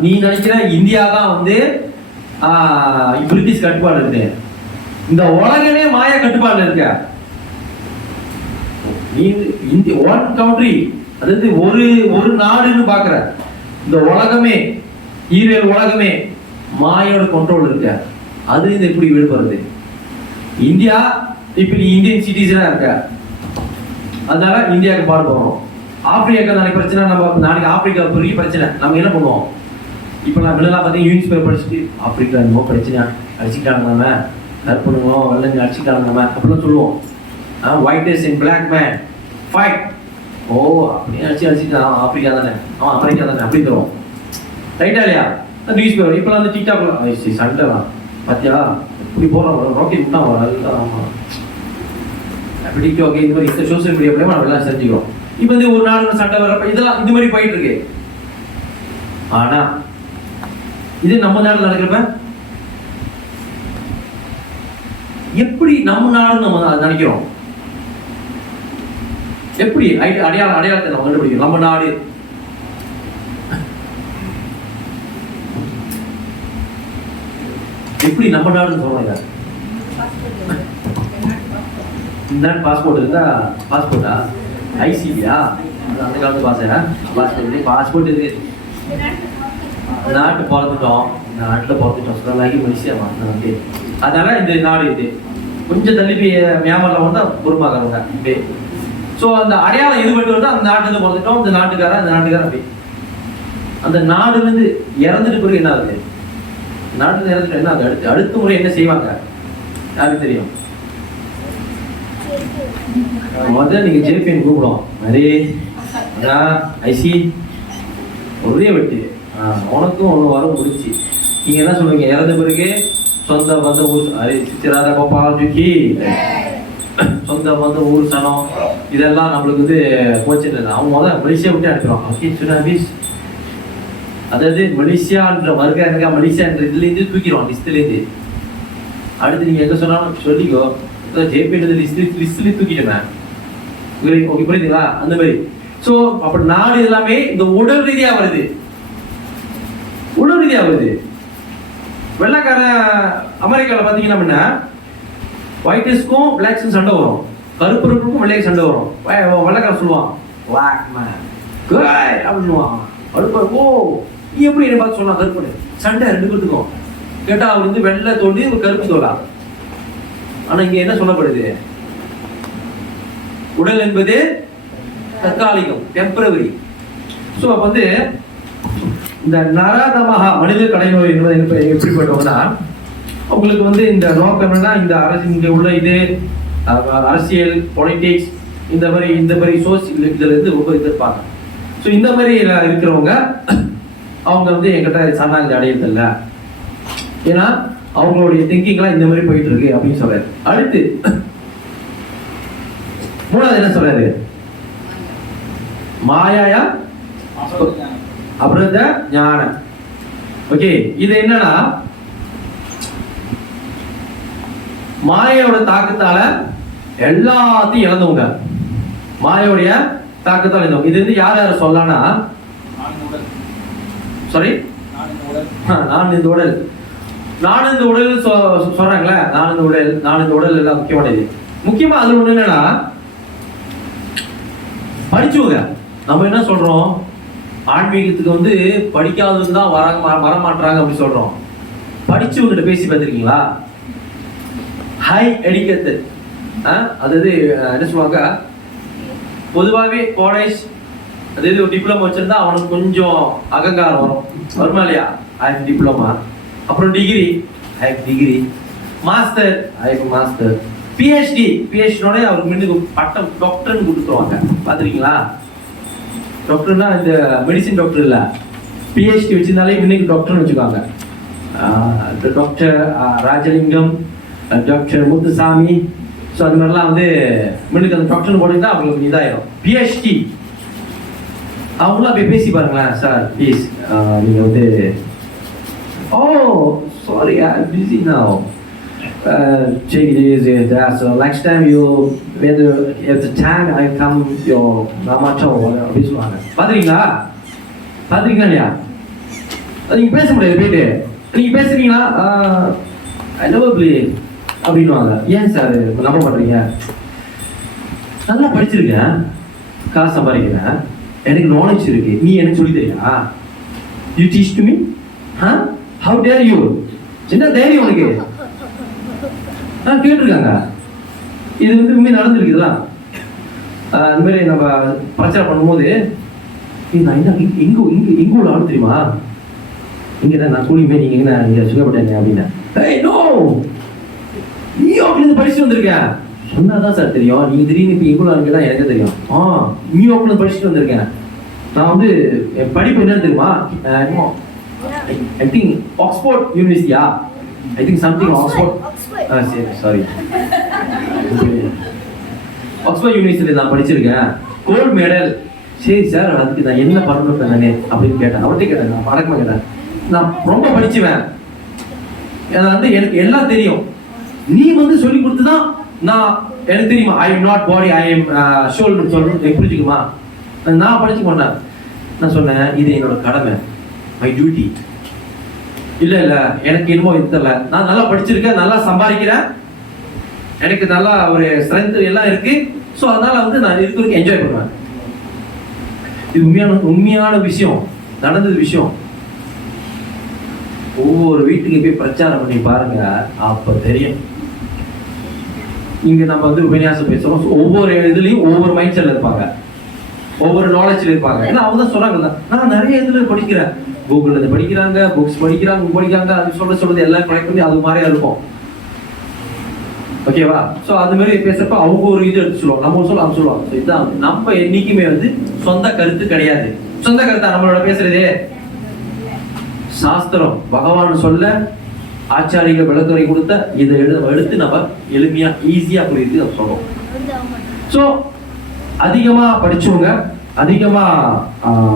நீ நினைக்கிற இந்தியா தான் வந்து பிரிட்டிஷ் கட்டுப்பாடு இருக்கு, இந்த உலகமே மாய கட்டுப்பாடு இருக்க. நீ ஒன் கண்ட்ரி, அதாவது ஒரு நாடுன்னு பாக்குற, இந்த உலகமே ஈரல் உலகமே மாயோட கண்ட்ரோல் இருக்க. அது இது எப்படி விடுபடுறது? இந்தியா இப்ப நீ இந்தியன் சிட்டிசனா இருக்க, அதனால இந்தியாவுக்கு பாடுபடுறோம். ஆப்பிரிக்கா நாளைக்கு பிரச்சனை, நம்ம நாளைக்கு ஆப்பிரிக்கா பெரிய பிரச்சனை, நம்ம என்ன பண்ணுவோம்? இப்போ நான் முன்னெல்லாம் பார்த்தீங்கன்னா நியூஸ் பேப்பர் படிச்சுட்டு ஆப்பிரிக்கா என்னமோ பிரச்சனை, அடிச்சுக்காங்க நம்ம, கற்பனுவோம் வெள்ளங்க அடிச்சுக்காங்க நம்ம அப்படிலாம் சொல்லுவோம். White is in black man fight. ஓ அப்படியே அடிச்சுட்டான், ஆப்பிரிக்கா தானே, அவன் அமெரிக்கா தானே அப்படி தருவோம். ரைட்டா இல்லையா? நியூஸ் பேப்பர் இப்போலாம் வந்து டிக்டாக்ல சண்டை தான் பார்த்தியா, இப்படி போகிறோம் ராக்கெட் விட்டான் அதுதான். ஆமாம் அப்படி டிக்டாக் இந்த மாதிரி இந்த சோசியல் மீடியா மூலமா நம்ம எல்லாம் செஞ்சுக்கிறோம். இப்போ வந்து ஒரு நாள் சண்டை வரப்ப இதெல்லாம் இந்த மாதிரி போயிட்டு இருக்கு. ஆனா இது நம்ம நாடு நடக்கிறப்ப எப்படி நம்ம நாடுன்னு நம்ம நினைக்கிறோம்? எப்படி அடையாளத்தை நம்ம கண்டுபிடிக்கிறோம்? நம்ம நாடு எப்படி நம்ம நாடுன்னு சொல்றோம்? இந்த பாஸ்போர்ட் இருந்தா பாஸ்போர்ட்டா ஐசிபியா அந்த காலத்து பாஸ்போர்ட் இருக்கு. நாட்டு பிறந்துட்டோம், நாட்டில் பிறந்துட்டோம், சுரலாகி மனுஷியா மாறினே. அதனால இந்த நாடு இது கொஞ்சம் தள்ளி போய் மியான்மர்ல வந்து குருமாக்காரங்க இப்படி. ஸோ அந்த அடையாளம் இது பண்ணி வந்து அந்த நாட்டுல பிறந்துட்டோம், இந்த நாட்டுக்காரன் அப்படி. அந்த நாடுலேருந்து இறந்துட்டு பிறகு என்ன ஆகுது? நாட்டுல இறந்துட்டு என்ன ஆகுது? அடுத்த முறை என்ன செய்வாங்க யாருக்கு தெரியும்? முதல்ல நீங்க ஜேபிஎன் கூப்பிடும், அரே ஐசி ஒரே வெட்டு உனக்கும் ஒன்று வர முடிச்சு. நீங்க என்ன சொல்லுவீங்க? இறந்த பிறகு சொந்த பந்த ஊர் சித்திராத கோபால் ஜுக்கி, சொந்த பந்த ஊர் சனம் இதெல்லாம் நம்மளுக்கு வந்து போச்சு. அவங்க முதல்ல மலேசியா விட்டு அனுப்பிடுவாங்க. அதாவது மலேசியான்ற வருகை இருக்கா, மலேசியான்ற இதுலேருந்து தூக்கிடுவாங்க லிஸ்ட்லேருந்து. அடுத்து நீங்க எங்க சொன்னாலும் சொல்லிக்கோ, ஜேபிஎன் லிஸ்ட்லேயே தூக்கிடுவேன். ஓகே புரியுதுங்களா? அந்த மாதிரி. ஸோ அப்படி நாடு எல்லாமே இந்த உடல் ரீதியா வருது, உடல் ரீதியா வருது. வெள்ளைக்கார அமெரிக்காவில் பார்த்தீங்கன்னா ஒயிட்ஸ்க்கும் பிளாக்ஸுக்கும் சண்டை வரும், கருப்பருக்கும் வெள்ளைக்கு சண்டை வரும். வெள்ளைக்காரன் சொல்லுவான் அப்படின்னுவான், அடுப்பாரு ஓ நீ எப்படி என்ன பார்த்து சொல்லலாம் கருப்பு சண்டை ரெண்டு பேருக்கும். கேட்டா அவர் வந்து வெள்ளை தோண்டி ஒரு கருப்பு தோலா. ஆனா இங்க என்ன சொல்லப்படுது? உடல் என்பது தற்காலிகம், டெம்பரவரி. ஸோ அப்போ வந்து இந்த நரதமஹா மனித கடைநோய் என்பது எப்படிப்பட்டவங்கன்னா, உங்களுக்கு வந்து இந்த நோக்கம் என்னன்னா, இந்த அரசு இங்கே உள்ள இது அரசியல் பாலிடிக்ஸ் இந்த மாதிரி சோசியல் இதுல இருந்து ரொம்ப எதிர்ப்பாங்க. ஸோ இந்த மாதிரி இருக்கிறவங்க அவங்க வந்து என்கிட்ட சரணாகதி அடையறதில்ல, ஏன்னா அவங்களுடைய திங்கிங்லாம் இந்த மாதிரி போயிட்டு இருக்கு அப்படின்னு சொல்றாரு. அடுத்து மூணாவது என்ன சொல்றாரு? மாயாயா அபிரத ஞான. ஓகே, இது என்னன்னா மாயோட தாக்கத்தால எல்லாத்தையும் இழந்தவங்க, மாயோடைய தாக்கத்தால் இழந்தவங்க. இது வந்து யார் யார சொல்லலாம்னா, சாரி நான் இந்த உடல், நான் இந்த உடல் சொல்றாங்களே, நான் இந்த உடல் எல்லாம் முக்கியமானது. முக்கியமா அது ஒண்ணு என்னன்னா, படிச்சவங்க நம்ம என்ன சொல்றோம், ஆன்மீகத்துக்கு வந்து படிக்காதவங்க தான் வரமாட்டாங்க அப்படி சொல்றோம். படிச்சவங்கிட்ட பேசி பார்த்திருக்கீங்களா? ஹை எடிக்கேட்டட், அதாவது என்ன சொல்லுவாங்க, பொதுவாகவே காலேஜ் அதாவது ஒரு டிப்ளமோ வச்சிருந்தா அவனுக்கு கொஞ்சம் அகங்காரம் வருமா இல்லையா? ஐ ஹவ் டிப்ளமா, அப்புறம் degree, I have degree, master, I have master, பிஹெச்டினோட அவருக்கு முன்னுக்கு பட்டம் டாக்டர்னு கொடுத்துருவாங்க. பார்த்துருக்கீங்களா? டாக்டர்னா இந்த மெடிசின் டாக்டர் இல்லை, பிஹெச்டி வச்சிருந்தாலே முன்னுக்கு டாக்டர்னு வச்சுக்குவாங்க. Doctor Rajalingam, doctor Muthusamy, so அது மாதிரிலாம் வந்து முன்னுக்கு அந்த டாக்டர்னு போட்டிருந்தா அவங்களுக்கு இதாயிரும். பிஹெச்டி அவங்களாம் போய் பேசி பாருங்களேன், சார் ப்ளீஸ் நீங்கள் வந்து, oh sorry I am busy now, check this and that, so next time you when at the time I come your Ramacho அப்படின்னு சொல்லுவாங்க. பார்த்துருக்கீங்களா இல்லையா? நீங்க பேச முடியாது, போயிட்டு நீங்க பேசுறீங்களா, ஐ லவ் பிளீஸ் அப்படின்வாங்க. ஏன் சார் நம்ப மாட்டீங்க? நல்லா படிச்சிருக்கேன், காசு சம்பாதிக்கிறேன், எனக்கு நாலேஜ் இருக்கு, நீ எனக்கு சொல்லி தரியா? You teach to me? How dare you? என்ன தைரியம் உனக்கு? கேட்டிருக்காங்க. இது வந்து உண்மையை நடந்திருக்குதுல. அந்த மாதிரி நம்ம பிரச்சாரம் பண்ணும்போது, நான் எங்க உள்ள ஆள் தெரியுமா, இங்க நான் கூலியுமே, நீங்க என்ன நீங்க சுகப்பட்டேங்க அப்படின்னா, நீ அப்படின்னு படிச்சுட்டு வந்திருக்கேன் சொன்னாதான் சார் தெரியும். நீங்க திடீர்னு இப்ப எங்குள்ள ஆளுங்க தான் எனக்கு தெரியும். நியூயார்க்ல படிச்சுட்டு வந்திருக்கேன். நான் வந்து என் படிப்பு என்ன தெரியுமா, ஐ திங்க் ஆக்ஸ்போர்ட் யூனிவர்சிட்டியா, ஐ திங்க் சம்திங் ஆக்ஸ்போர்ட், சரி சாரி, ஆக்ஸ்போர்ட் யூனிவர்சிட்டியில் நான் படிச்சிருக்கேன், கோல்டு மெடல். சரி சார், அதுக்கு நான் என்ன பண்ணணும் தானே அப்படின்னு கேட்டேன். அவர்கிட்ட கேட்டேன், நான் பழக்கமாக கேட்டேன், நான் ரொம்ப படிச்சுவேன், வந்து எனக்கு எல்லாம் தெரியும், நீ வந்து சொல்லி கொடுத்துதான் நான் எனக்கு தெரியுமா, I am not body, I am shoulder சொல்லணும், புரிஞ்சுக்குமா? நான் படிச்சு கொண்டேன். நான் சொன்னேன், இது என்னோட கடமை, மை டியூட்டி. இல்லை எனக்கு என்னமோ இது தெரியல, நான் நல்லா படிச்சிருக்கேன், நல்லா சம்பாதிக்கிறேன், எனக்கு நல்லா ஒரு ஸ்ட்ரென்த் எல்லாம் இருக்கு, ஸோ அதனால வந்து நான் இருக்கிறதுக்கு என்ஜாய் பண்ணுவேன். இது உண்மையான விஷயம், நடந்தது விஷயம். ஒவ்வொரு வீட்டுக்கு போய் பிரச்சாரம் பண்ணி பாருங்க, அப்ப தெரியும். இங்க நம்ம வந்து உபன்யாசம் பேசுறோம், ஒவ்வொரு இதுலயும் ஒவ்வொரு மைண்ட் செட்ல இருப்பாங்க, ஒவ்வொரு நாலேஜ்ல இருப்பாங்க. ஏன்னா அவங்க தான் சொல்றாங்க, நான் நிறைய இதுல படிக்கிறேன், கூகுள்ல இருந்து படிக்கிறாங்க, புக்ஸ் படிக்கிறாங்க, அது சொல்றது எல்லாம் கலெக்ட் பண்ணி அது மாதிரியா இருக்கும். ஓகேவா? ஸோ அது மாதிரி பேசுறப்ப அவங்க ஒரு இது எடுத்து சொல்லுவாங்க, நம்ம சொல்லுவோம், அவங்க சொல்லுவாங்க. இதுதான் நம்ம என்னைக்குமே வந்து சொந்த கருத்து கிடையாது. சொந்த கருத்தா நம்மளோட பேசுறதே சாஸ்திரம், பகவான் சொல்ல ஆச்சாரிகள் விளக்குறை கொடுத்த இதை எடுத்து நம்ம எளிமையா ஈஸியா புரியுது நம்ம சொல்றோம். ஸோ அதிகமா படிச்சவங்க, அதிகமா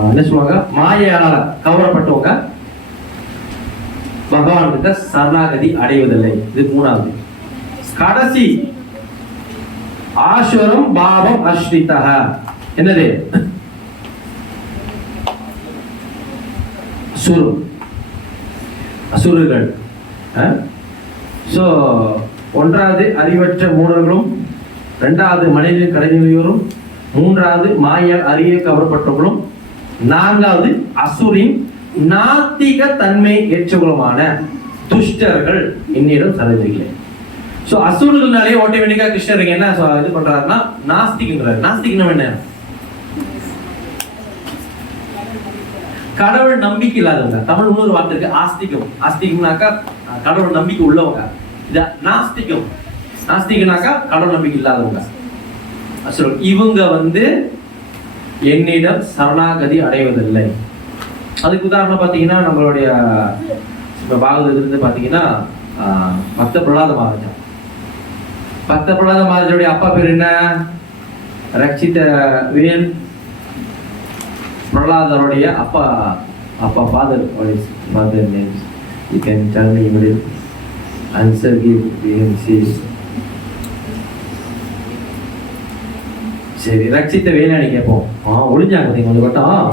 என்ன சொல்லுவாங்க, மாயால கவரப்பட்டவங்க பகவான் கிட்ட சரணாகதி அடைவதில்லை. இது மூணாவது. கடைசி ஆசுரம் பாவம் அஸ்ரிதஹ. என்னது? அசுரர்கள். ஒன்றாவது அறிவற்ற மூடர்களும், இரண்டாவது மனிதனின் கடைநிலையோரும், மூன்றாவது மாயால் அறிய கவரப்பட்டவர்களும், நான்காவது அசுரின் நாத்திக தன்மை ஏற்றவர்களுமான துஷ்டர்கள் என்னிடம் சரணடைகிறீர்களே. சோ அசுரர்கள்னாலே ஆட்டோமேட்டிக்கா கிருஷ்ணருக்கு என்ன இது பண்றாருன்னா நாஸ்திகங்கிறாரு. நாஸ்திகம் என்ன? கடவுள் நம்பிக்கை இல்லாதவங்க. தமிழ் இன்னொரு வார்த்தை இருக்கு, ஆஸ்திகம். ஆஸ்திகம்னாக்கா கடவுள் நம்பிக்கை உள்ளவங்க. இது நாஸ்திகம். நாஸ்திகனாக்கா கடவுள் நம்பிக்கை இல்லாதவங்க. இவங்க வந்து என்னிடம் சரணாகதி அடைவதில்லை. அதுக்கு உதாரணம் பாத்தீங்கன்னா நம்மளுடைய இப்போ பாகவதத்திலிருந்து பார்த்தீங்கன்னா பக்த பிரகலாத மகாராஜா. பக்த பிரகலாத மகாராஜோடைய அப்பா பேர் என்ன? ரட்சித வேல். பிரகலாதருடைய அப்பா father names you can tell me immediate answer give பிஎன்சி. சரி, ரட்சித்த வேலாணி கேட்போம். ஒளிஞ்சாங்க கொஞ்சம் கட்டம்.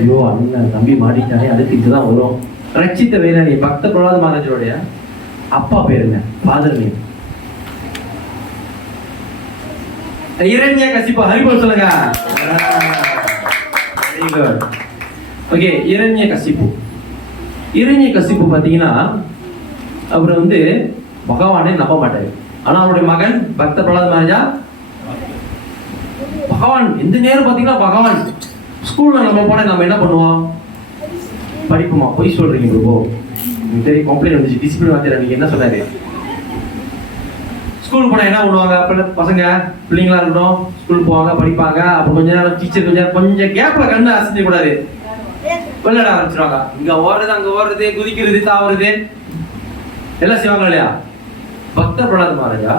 ஐயோ அண்ணன் தம்பி மாட்டிட்டானே, அதுக்கு இதுதான் வரும். ரட்சித்த வேலாணி பக்த பிரகலாத மகாராஜருடைய அப்பா பேர் என்ன? Father name. இரண்ய கசிப்பு. ஹரிபோல் சொல்லுங்க. Very good. Okay, Hiranyakashipu. Hiranyakashipu பாத்தீங்கன்னா அவர் வந்து பகவானை நம்ப மாட்டாரு. ஆனா அவருடைய மகன் பக்த பிரகலாத மகாராஜா பகவான் எந்த நேரம் பாத்தீங்கன்னா பகவான். ஸ்கூல்ல நம்ம போனா நம்ம என்ன பண்ணுவோம்? படிப்புமா? பொய் சொல்றீங்க ப்ரோ. தெரியும் கம்ப்ளைண்ட் வந்துச்சு, டிசிப்ளின் வாத்தியார் நீங்க என்ன சொன்னாரு? ஸ்கூல் போனா என்ன பண்ணுவாங்க? பசங்க பிள்ளைங்களா இருக்கட்டும் ஸ்கூல் போவாங்க, படிப்பாங்க. அப்புறம் கொஞ்ச நேரம் டீச்சர் கொஞ்சம் கேப்ல கண்ணு அசைஞ்ச கூடாது, விளையாட ஆரம்பிச்சிருவாங்க. இங்க ஓடுறது, அங்க ஓடுறது, குதிக்கிறது, தாவுறது எல்லாம் செய்வாங்க இல்லையா? பக்த பிரகலாத மகாராஜா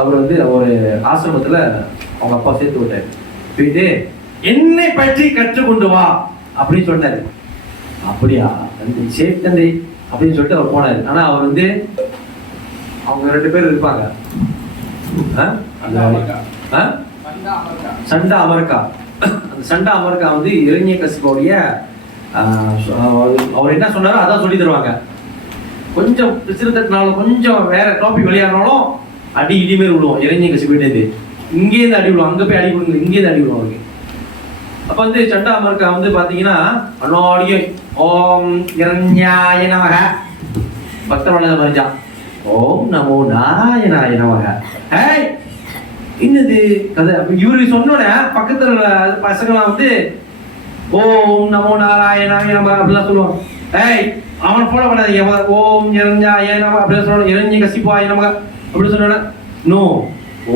அவர் வந்து ஒரு ஆசிரமத்துல அவங்க அப்பா சேர்த்து விட்டாரு. போயிட்டு என்னை பற்றி கற்றுக்கொண்டு வா அப்படின்னு சொன்னாரு. அப்படியா சரி தந்தை அப்படின்னு சொல்லிட்டு அவர் போனாரு. ஆனா அவர் வந்து அவங்க 2 பேர் இருப்பாங்க. சண்டா அமர்கா. அந்த சண்டா அமர்கா வந்து இரண்யகசிபுடைய அவர் என்ன சொன்னாரோ அதான் சொல்லி தருவாங்க. கொஞ்சம் சிறுத்தட்டினால கொஞ்சம் வேற டாபிக் வெளியானாலும் அடி இடிமே விடுவோம். இரண்யகசிபுட்டேந்து இங்கேருந்து அடி விடுவோம், அங்க போய் அடி விடுங்க, இங்கேருந்து அடி விடுவோம் அவருக்கு. அப்ப வந்து சண்டா அமர்கா வந்து பாத்தீங்கன்னா அன்னோடியும் ஓம் இரண்யாய நமக பக்த பிரகலாத மகாராஜா ஓம் நமோ நாராயணாய நமக. ஏய் என்னது கதை? இவரு சொன்னோட பக்கத்துல பசங்களாம் வந்து ஓம் நமோ நாராயணாய நமக அப்படிலாம் சொல்லுவாங்க. ஏய் அவன் போல பண்ணாதீங்க, ஓம் இரண்யாய நமக அப்படின்னு சொல்லணும், இரண்யகசிபாய நமக அப்படின்னு சொன்னோட நோ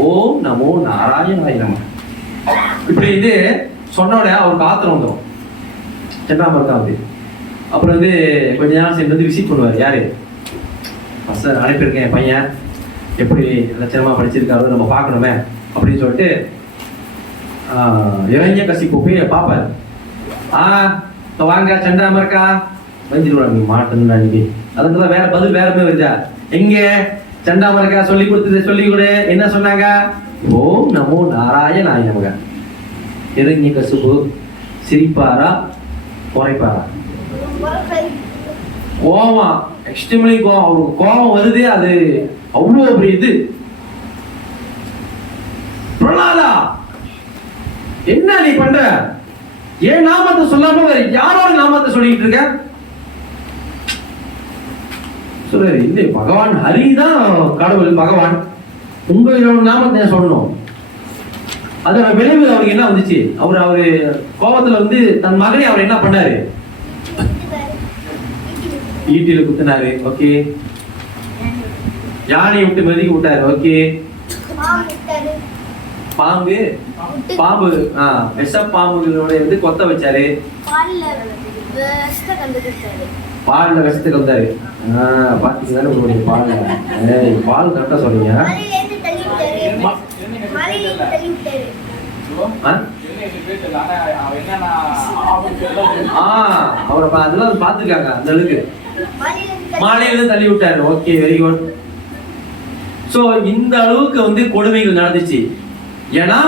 ஓம் நமோ நாராயணாய நமக இப்படி இது சொன்னோட அவருக்கு ஆத்திரம் வந்துடும். சென்னாமர்கா வந்து அப்புறம் வந்து கொஞ்ச நேரம் சேர்ந்து வந்து விசிட் பண்ணுவார். யாரு? ஃபர்ஸ்ட் அனுப்பியிருக்கேன் என் பையன் எப்படி லட்சணமா படிச்சிருக்காரு, நம்ம பார்க்கணுமே அப்படின்னு சொல்லிட்டு இரண்யகசிபு போய் பார்ப்பாரு. வாங்க சென்னாமர்கா வந்துடுவாங்க. மாட்டணும் அன்னைக்கு அதுக்குதான் வேற பதில் வேறமே வருதா? எங்க சென்னாமர்கா சொல்லி கொடுத்தது சொல்லி கொடு. என்ன சொன்னாங்க? ஓம் நமோ நாராயணாய நமக. இரண்யகசிபு சிரிப்பாரா குறைப்பாரா? கோவம், எக்ஸ்ட்ரீம்லி கோவம். அவருக்கு கோவம் வருது, அது அவ்வளோ பெரிய இது. பிரகலாதா என்ன நீ பண்ற? ஏன் நாமத்தை சொல்லாம வேற யாரோட நாமத்தை சொல்லிட்டு இருக்க? சொல்றாரு, இல்லை பகவான் ஹரிதான் கடவுள், பகவான் உங்களோட நாமத்தை சொல்லணும். அதோட விளைவு அவருக்கு என்ன வந்துச்சு? அவரு கோபத்துல வந்து தன் மகனை அவர் என்ன பண்ணாரு? ஈட்டில குத்தினாரு. ஓகே. யானையை விட்டு மெதிக்க விட்டாரு. ஓகே. பாம்பு விஷ பாம்புகளோட வந்து கொத்த வச்சாரு. பால்ல விஷத்தை கலந்தாரு. பாத்தீங்கன்னா உங்களுடைய பால் கரெக்டா சொல்றீங்க. அவரை அதெல்லாம் பாத்துருக்காங்க. அந்த அளவுக்கு மாலையில தள்ளி விட்டாரு. Okay, very good. சோ இந்த அளவுக்கு வந்து கொடுமைகள் நடந்துச்சு. ஏன்னா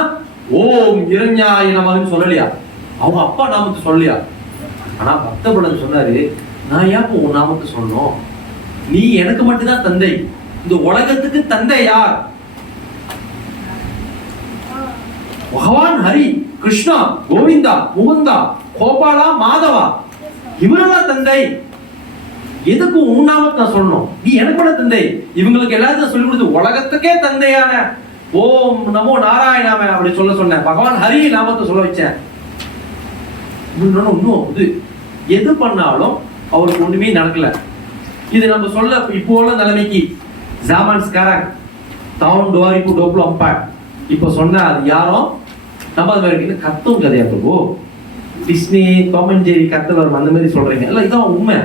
ஓம் இரண்யாய நமகன்னு சொல்லலையா, அவங்க அப்பா நாமத்தை சொல்லலையா. ஆனா பக்த பிரகலாதர் சொன்னாரு, நான் ஏன் உன் நாமத்தை சொல்லணும்? நீ எனக்கு மட்டும்தான் தந்தை, இந்த உலகத்துக்கு தந்தை யார்? பகவான் ஹரி, கிருஷ்ணா, கோவிந்தா, முகுந்தா, கோபாலா, மாதவா, இவரெல்லாம் தந்தை. எதுக்கு உன் நாமத்தை நான் சொல்லணும்? நீ எனக்கு கூட தந்தை. இவங்களுக்கு எல்லாத்தையும் சொல்லி கொடுத்து உலகத்துக்கே தந்தையான ஓம் நமோ நாராயணாம அப்படி சொல்ல சொன்னேன். பகவான் ஹரி நாமத்தை சொல்ல வச்சேன். இன்னும் இது எது பண்ணாலும் அவருக்கு ஒண்ணுமே நடக்கல. இது நம்ம சொல்ல இப்போ உள்ள நிலைமைக்கு ஜாமான்ஸ்காரன் டவுன் டோரிப்பு டோப்ளோ அம்பா இப்ப சொன்ன அது யாரும் நம்ம அது மாதிரி கத்தும் கதையா இருக்கும். டிஸ்னி டாம் அண்ட் ஜெர்ரி கத்தல் வரும் அந்த மாதிரி சொல்றீங்க இல்ல, இதான் உண்மை.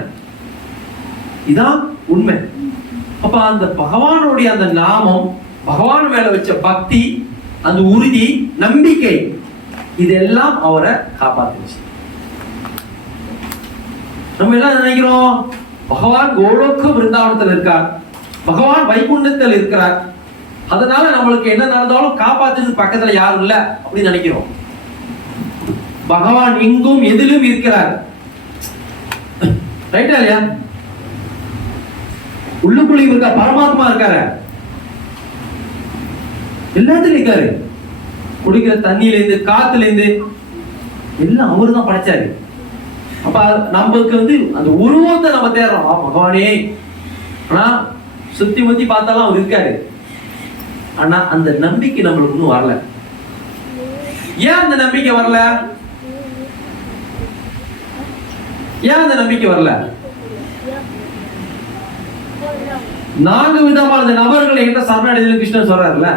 இதான் உண்மை. அப்ப அந்த பகவானுடைய அந்த நாமம், பகவான் மேல வச்ச பக்தி, அந்த உறுதி, நம்பிக்கை, இதெல்லாம் அவரை காப்பாத்துச்சு. நம்ம எல்லாம் நினைக்கிறோம் பகவான் கோலோக விருந்தாவனத்தில் இருக்கார், பகவான் வைகுண்டத்தில் இருக்கிறார், அதனால நம்மளுக்கு என்ன நடந்தாலும் காப்பாத்துறது பக்கத்துல யாரும் இல்ல அப்படின்னு நினைக்கிறோம். பகவான் எங்கும் எதிலும் இருக்கிறார். ரைட்டா இல்லையா? உள்ளுக்குள்ளே இருக்க பரமாத்மா இருக்காரு, எல்லாத்துலயும் இருக்காரு. குடிக்கிற தண்ணியில இருந்து காத்துல இருந்து எல்லாம் அவரு தான் படைச்சாரு. அப்ப நமக்கு அந்த உருவத்தை நம்ம தேடுறோம், பகவானே. ஆனா சுத்தி முத்தி பார்த்தாலும் அவர் இருக்காரு. ஆனா அந்த நம்பிக்கை நம்மளுக்கு இன்னும் வரல. ஏன் அந்த நம்பிக்கை வரல? ஏன் அந்த நம்பிக்கை வரல? 4 விதமான நபர்கள் என்கிட்ட சரணடைதல் கிருஷ்ணன் சொல்றாருல்ல.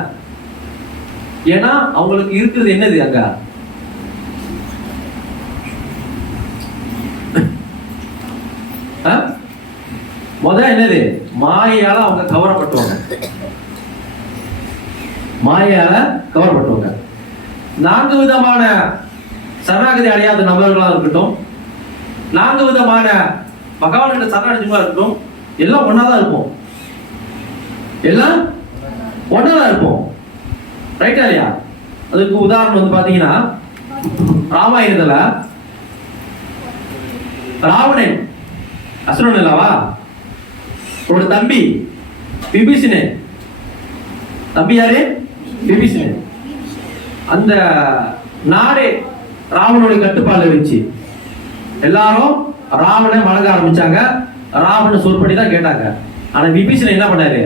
ஏன்னா அவங்களுக்கு இருக்கிறது என்னது? அங்க என்னது? மாயால அவங்க கவரப்பட்டவங்க, மாயால கவரப்பட்டவங்க. 4 விதமான சரணாகதி அடையாத நபர்களா இருக்கட்டும், 4 விதமான பகவான் சரணடைஞ்சவங்களா இருக்கட்டும், எல்லாம் ஒன்னாதான் இருப்போம், எல்லாம் ஒன்னாதான் இருப்போம். ரைட்டா இல்லையா? அதுக்கு உதாரணம் பாத்தீங்கன்னா ராமாயணத்துல ராவணன் அசுரன் இல்லவா, ஒரு தம்பி விபீஷணன். தம்பி யாரு? விபீஷணன். அந்த நாடே ராவனுடைய கட்டுப்பாடுல வச்சு எல்லாரும் ராவணனை வணங்க ஆரம்பிச்சாங்க. ராவணன் சொற்படி தான் கேட்டாங்க. ஆனா விபீஷணன் என்ன பண்ணாரு?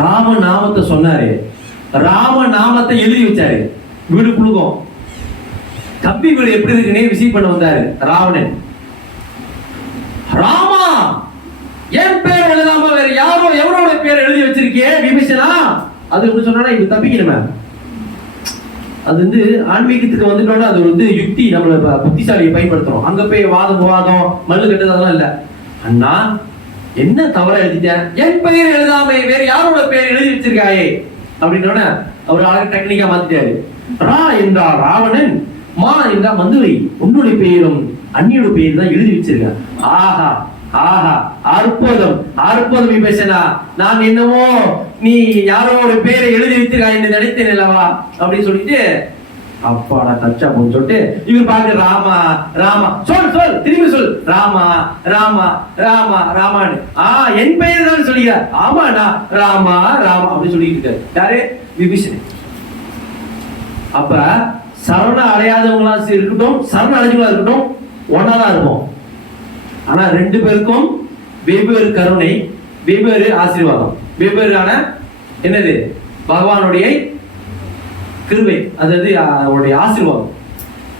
ராம நாமத்தை சொன்னாரு, ராம நாமத்தை எழுதி வச்சாரு வீடு புழுகும். தம்பி வீடு எப்படி இருக்குன்னே விசிட் பண்ண வந்தாரு ராவணன். ராமா, என் பேர் எழுதாம வேற யாரோ எவரோட பேர் எழுதி வச்சிருக்கியே விபீஷணா, அது எப்படி சொன்னா இப்ப தப்பிக்கணுமே. அது ஆன்மீகத்துக்கு வந்துட்டோம்னா அது யுக்தி, நம்மள புத்திசாலியை பயன்படுத்துறோம். அங்க போய் வாதம் மல்லு கட்டுறது அதெல்லாம் இல்ல. அண்ணா என்ன தவற எழுதிட்டேன், என் பெயர் எழுதாம வேற யாரோட பெயர் எழுதி வச்சிருக்காயே அப்படின்னா அவர் அழகு டெக்னிக்கா மாத்திட்டாரு. ரா என்றால் ராவணன், மா என்றால் மந்துரை, உன்னுடைய பெயரும் அந்நியோட பெயர் தான் எழுதி வச்சிருக்க. ஆஹா ஆஹா, அற்புதம் அற்புதம் விபீஷணா, நான் என்னவோ நீ யாரோட பேரை எழுதி வைத்திருக்கா என்று நினைத்தேன் அல்லவா அப்படின்னு சொல்லிட்டு அப்பாடா தச்சா போன்னு சொல்லிட்டு இவர் பாக்க ராமா ராமா சொல் திரும்பி சொல் ராமா ராமா ராமா ராமான்னு. என் பெயர் தான் சொல்லிக்க. ஆமாண்ணா ராமா ராமா அப்படின்னு சொல்லிட்டு இருக்காரு. யாரு? விபீஷணன். அப்ப சரண அடையாதவங்களா இருக்கட்டும், சரண அடைஞ்சவங்களா இருக்கட்டும், ஒன்னாதான் இருப்போம். ஆனா 2 பேருக்கும் வெவ்வேறு கருணை, வெவ்வேறு ஆசீர்வாதம், வெவ்வேறான என்னது? பகவானுடைய கிருபை, அதாவது அவருடைய ஆசீர்வாதம்.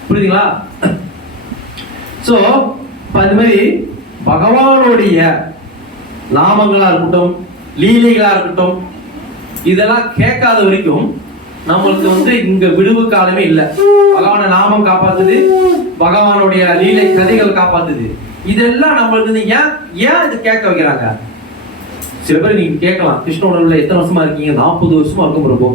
புரியுதுங்களா? சோ அந்த மாதிரி பகவானுடைய நாமங்களா இருக்கட்டும், லீலைகளா இருக்கட்டும், இதெல்லாம் கேட்காத வரைக்கும் நம்மளுக்கு இங்க விடுவு காலமே இல்லை. பகவான நாமம் காப்பாத்துது, பகவானுடைய லீலை கதைகள் காப்பாத்துது. இதெல்லாம் நம்மளுக்கு ஏன் இது கேட்க வைக்கிறாங்க? சில பேர் நீங்க கேட்கலாம், கிருஷ்ண உணர்வுல எத்தனை வருஷமா இருக்கீங்க? 40 வருஷமா இருக்கும் பிரபு.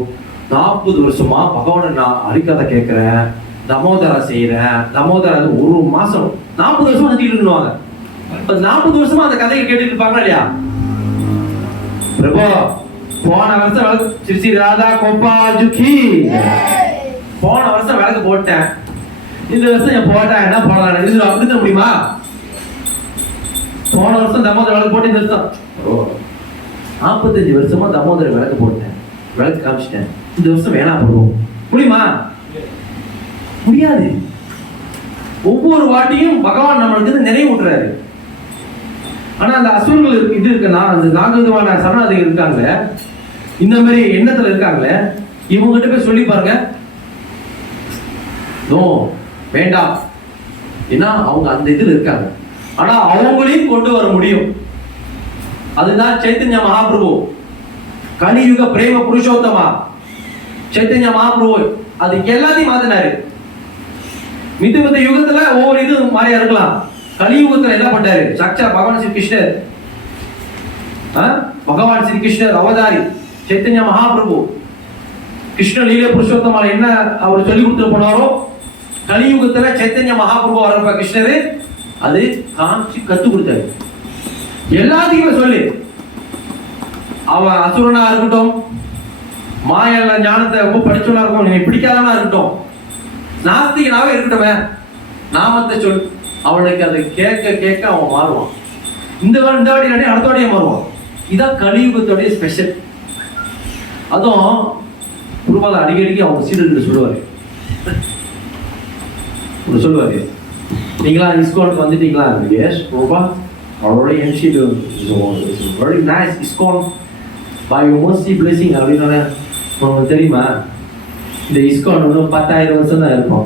40 வருஷமா பகவானை நான் ஹரிகதை கேட்கிறேன், தமோதரா செய்யறேன், தமோதரா 1 மாசம் 40 வருஷமா சுத்திட்டு இருந்துவாங்க. 40 வருஷமா அந்த கதையை கேட்டுட்டு இருப்பாங்க இல்லையா? பிரபு போன வருஷம் ஸ்ரீ ஸ்ரீ ராதா கோபாஜுகி, போன வருஷம் விளக்கு போட்டேன், இந்த வருஷம் போட்டேன், என்ன போடலாம் அப்படின்னு முடியுமா? போன வருஷம் தமோதர விளக்கு போட்டு இந்த வருஷம் 45 வருஷமா தமோதர விளக்கு போட்டேன், விளக்கு காமிச்சிட்டேன், இந்த வருஷம் வேணா போடுவோம் முடியுமா? முடியாது. ஒவ்வொரு வாட்டியும் பகவான் நம்மளுக்கு நினைவூட்டுறாரு. ஆனா அந்த அசுரர்கள் இது இருக்குன்னா, அந்த 4 விதமான சரணாதிகள் இருக்காங்க, இந்த மாதிரி எண்ணத்துல இருக்காங்களே, இவங்க கிட்ட போய் சொல்லி பாருங்க, நோ வேண்டாம், ஏன்னா அவங்க அந்த இதுல இருக்காங்க. ஆனா அவங்களையும் கொண்டு வர முடியும். அதுதான் சைத்தன்ய மகாபிரபு, கலியுக பிரேம புருஷோத்தமா சைத்தன்ய மகாபிரபு. அது எல்லாத்தையும் மாத்தினாரு. மித்த யுகத்துல ஒவ்வொரு இது மாதிரியா இருக்கலாம். கலியுகத்துல என்ன பண்ணாரு? சாட்சா பகவான் ஸ்ரீ கிருஷ்ணர், பகவான் ஸ்ரீ கிருஷ்ணர் அவதாரி சைத்தன்ய மகாபிரபு கிருஷ்ண லீல புருஷோத்தமால என்ன அவர் சொல்லி கொடுத்துட்டு போனாரோ, கலியுகத்துல சைத்தன்ய மகாபிரபு வரப்ப கிருஷ்ணரு அது காமிச்சு கத்து கொடுத்தாரு. எல்லாத்தையுமே சொல்லி, அவன் அசுரனா இருக்கட்டும், மாயல்ல ஞானத்தை ரொம்ப படிச்சவனா இருக்கும், நீ பிடிக்காதவனா இருக்கட்டும், நாஸ்திகனாவே இருக்கட்டுமே, நாமத்தை சொல். அவனுக்கு அதை கேட்க கேட்க அவன் மாறுவான். இந்த வாடி அடுத்த வாடியே மாறுவான். இதான் கலியுகத்தோடைய ஸ்பெஷல். அதுவும் குருபால அடிக்கடிக்கு அவங்க சீடர்கள் சொல்லுவாரு, நீங்களா இஸ்கானுக்கு வந்துட்டீங்களா? எஸ் குருபா, already MC very nice ISKCON by your mercy blessing அப்படின்னா உங்களுக்கு தெரியுமா? இந்த ISKCON இன்னும் 10,000 வருஷம் தான் இருக்கும்.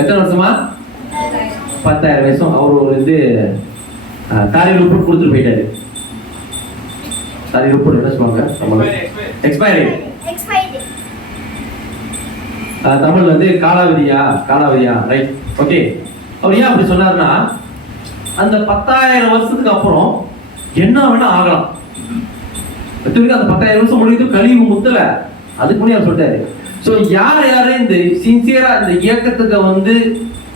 எத்தனை வருஷமா? 10,000 வருஷம். அவர் வந்து தாரி ரிப்போர்ட் கொடுத்துட்டு போயிட்டாரு. தாரி ரிப்போர்ட் என்ன சொல்லுவாங்க? எக்ஸ்பைரி. தமிழ் வந்து காலாவதியா ரைட். ஓகே, அவர் ஏன் அப்படி சொன்னாருன்னா, அந்த 10,000 வருஷத்துக்கு அப்புறம் என்ன வேணா ஆகலாம். அந்த 10,000 வருஷம் முடியுது கலியுகம் முத்தல, அதுக்கு முன்னாடி அவர் சொல்லிட்டாரு. ஸோ யாரு இந்த சின்சியரா இந்த இயக்கத்துக்கு வந்து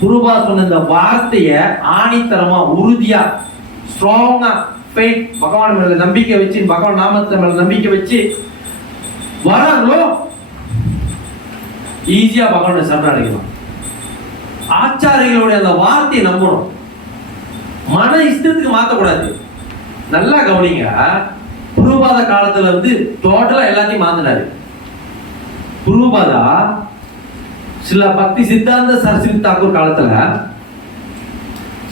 குருபா சொன்ன இந்த வார்த்தைய ஆணித்தரமா உறுதியா ஸ்ட்ராங்கா ஃபெய்த் பகவான் மேல நம்பிக்கை வச்சு, பகவான் நாமத்தை மேல நம்பிக்கை வச்சு வராங்களோ, ஈஸியா பகவானை சரணடையலாம். ஆச்சாரியர்களுடைய அந்த வார்த்தையை நம்பணும், மன இஷ்டத்துக்கு மாத்தக்கூடாது. நல்லா கவனிங்க, குருபாத காலத்துல வந்து டோட்டலா எல்லாத்தையும் மாத்தினாரு. குருபாதா சில பக்தி சித்தாந்த சரஸ்வதி தாக்கூர் காலத்துல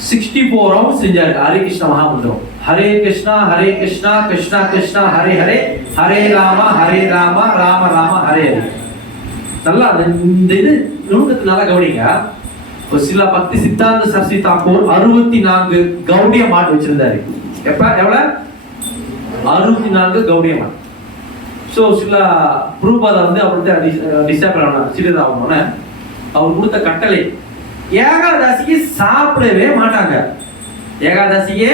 64 ரவுண்ட்ஸ் செஞ்சாரு ஹரே கிருஷ்ண மகாமந்திரம். ஹரே கிருஷ்ணா கிருஷ்ணா கிருஷ்ணா ஹரே ஹரே, ஹரே ராம ராம ராம ஹரே ஹரே. நல்லா இந்த இது நுணுக்கத்தை நல்லா கவனிங்க. சில பக்தி சித்தாந்த சரஸ்வதி தாக்கூர் 64 கௌடிய மாட் வச்சிருந்தாரு. எவ்வளவு? 64 கௌடிய மாட். ஸோ சில குருபாதா வந்து அவர்கிட்ட டிஸ்டர்ப் ஆன சீடராகணும்னு அவர் கொடுத்த கட்டளை, ஏகாதசிக்கு சாப்பிடவே மாட்டாங்க. ஏகாதசியே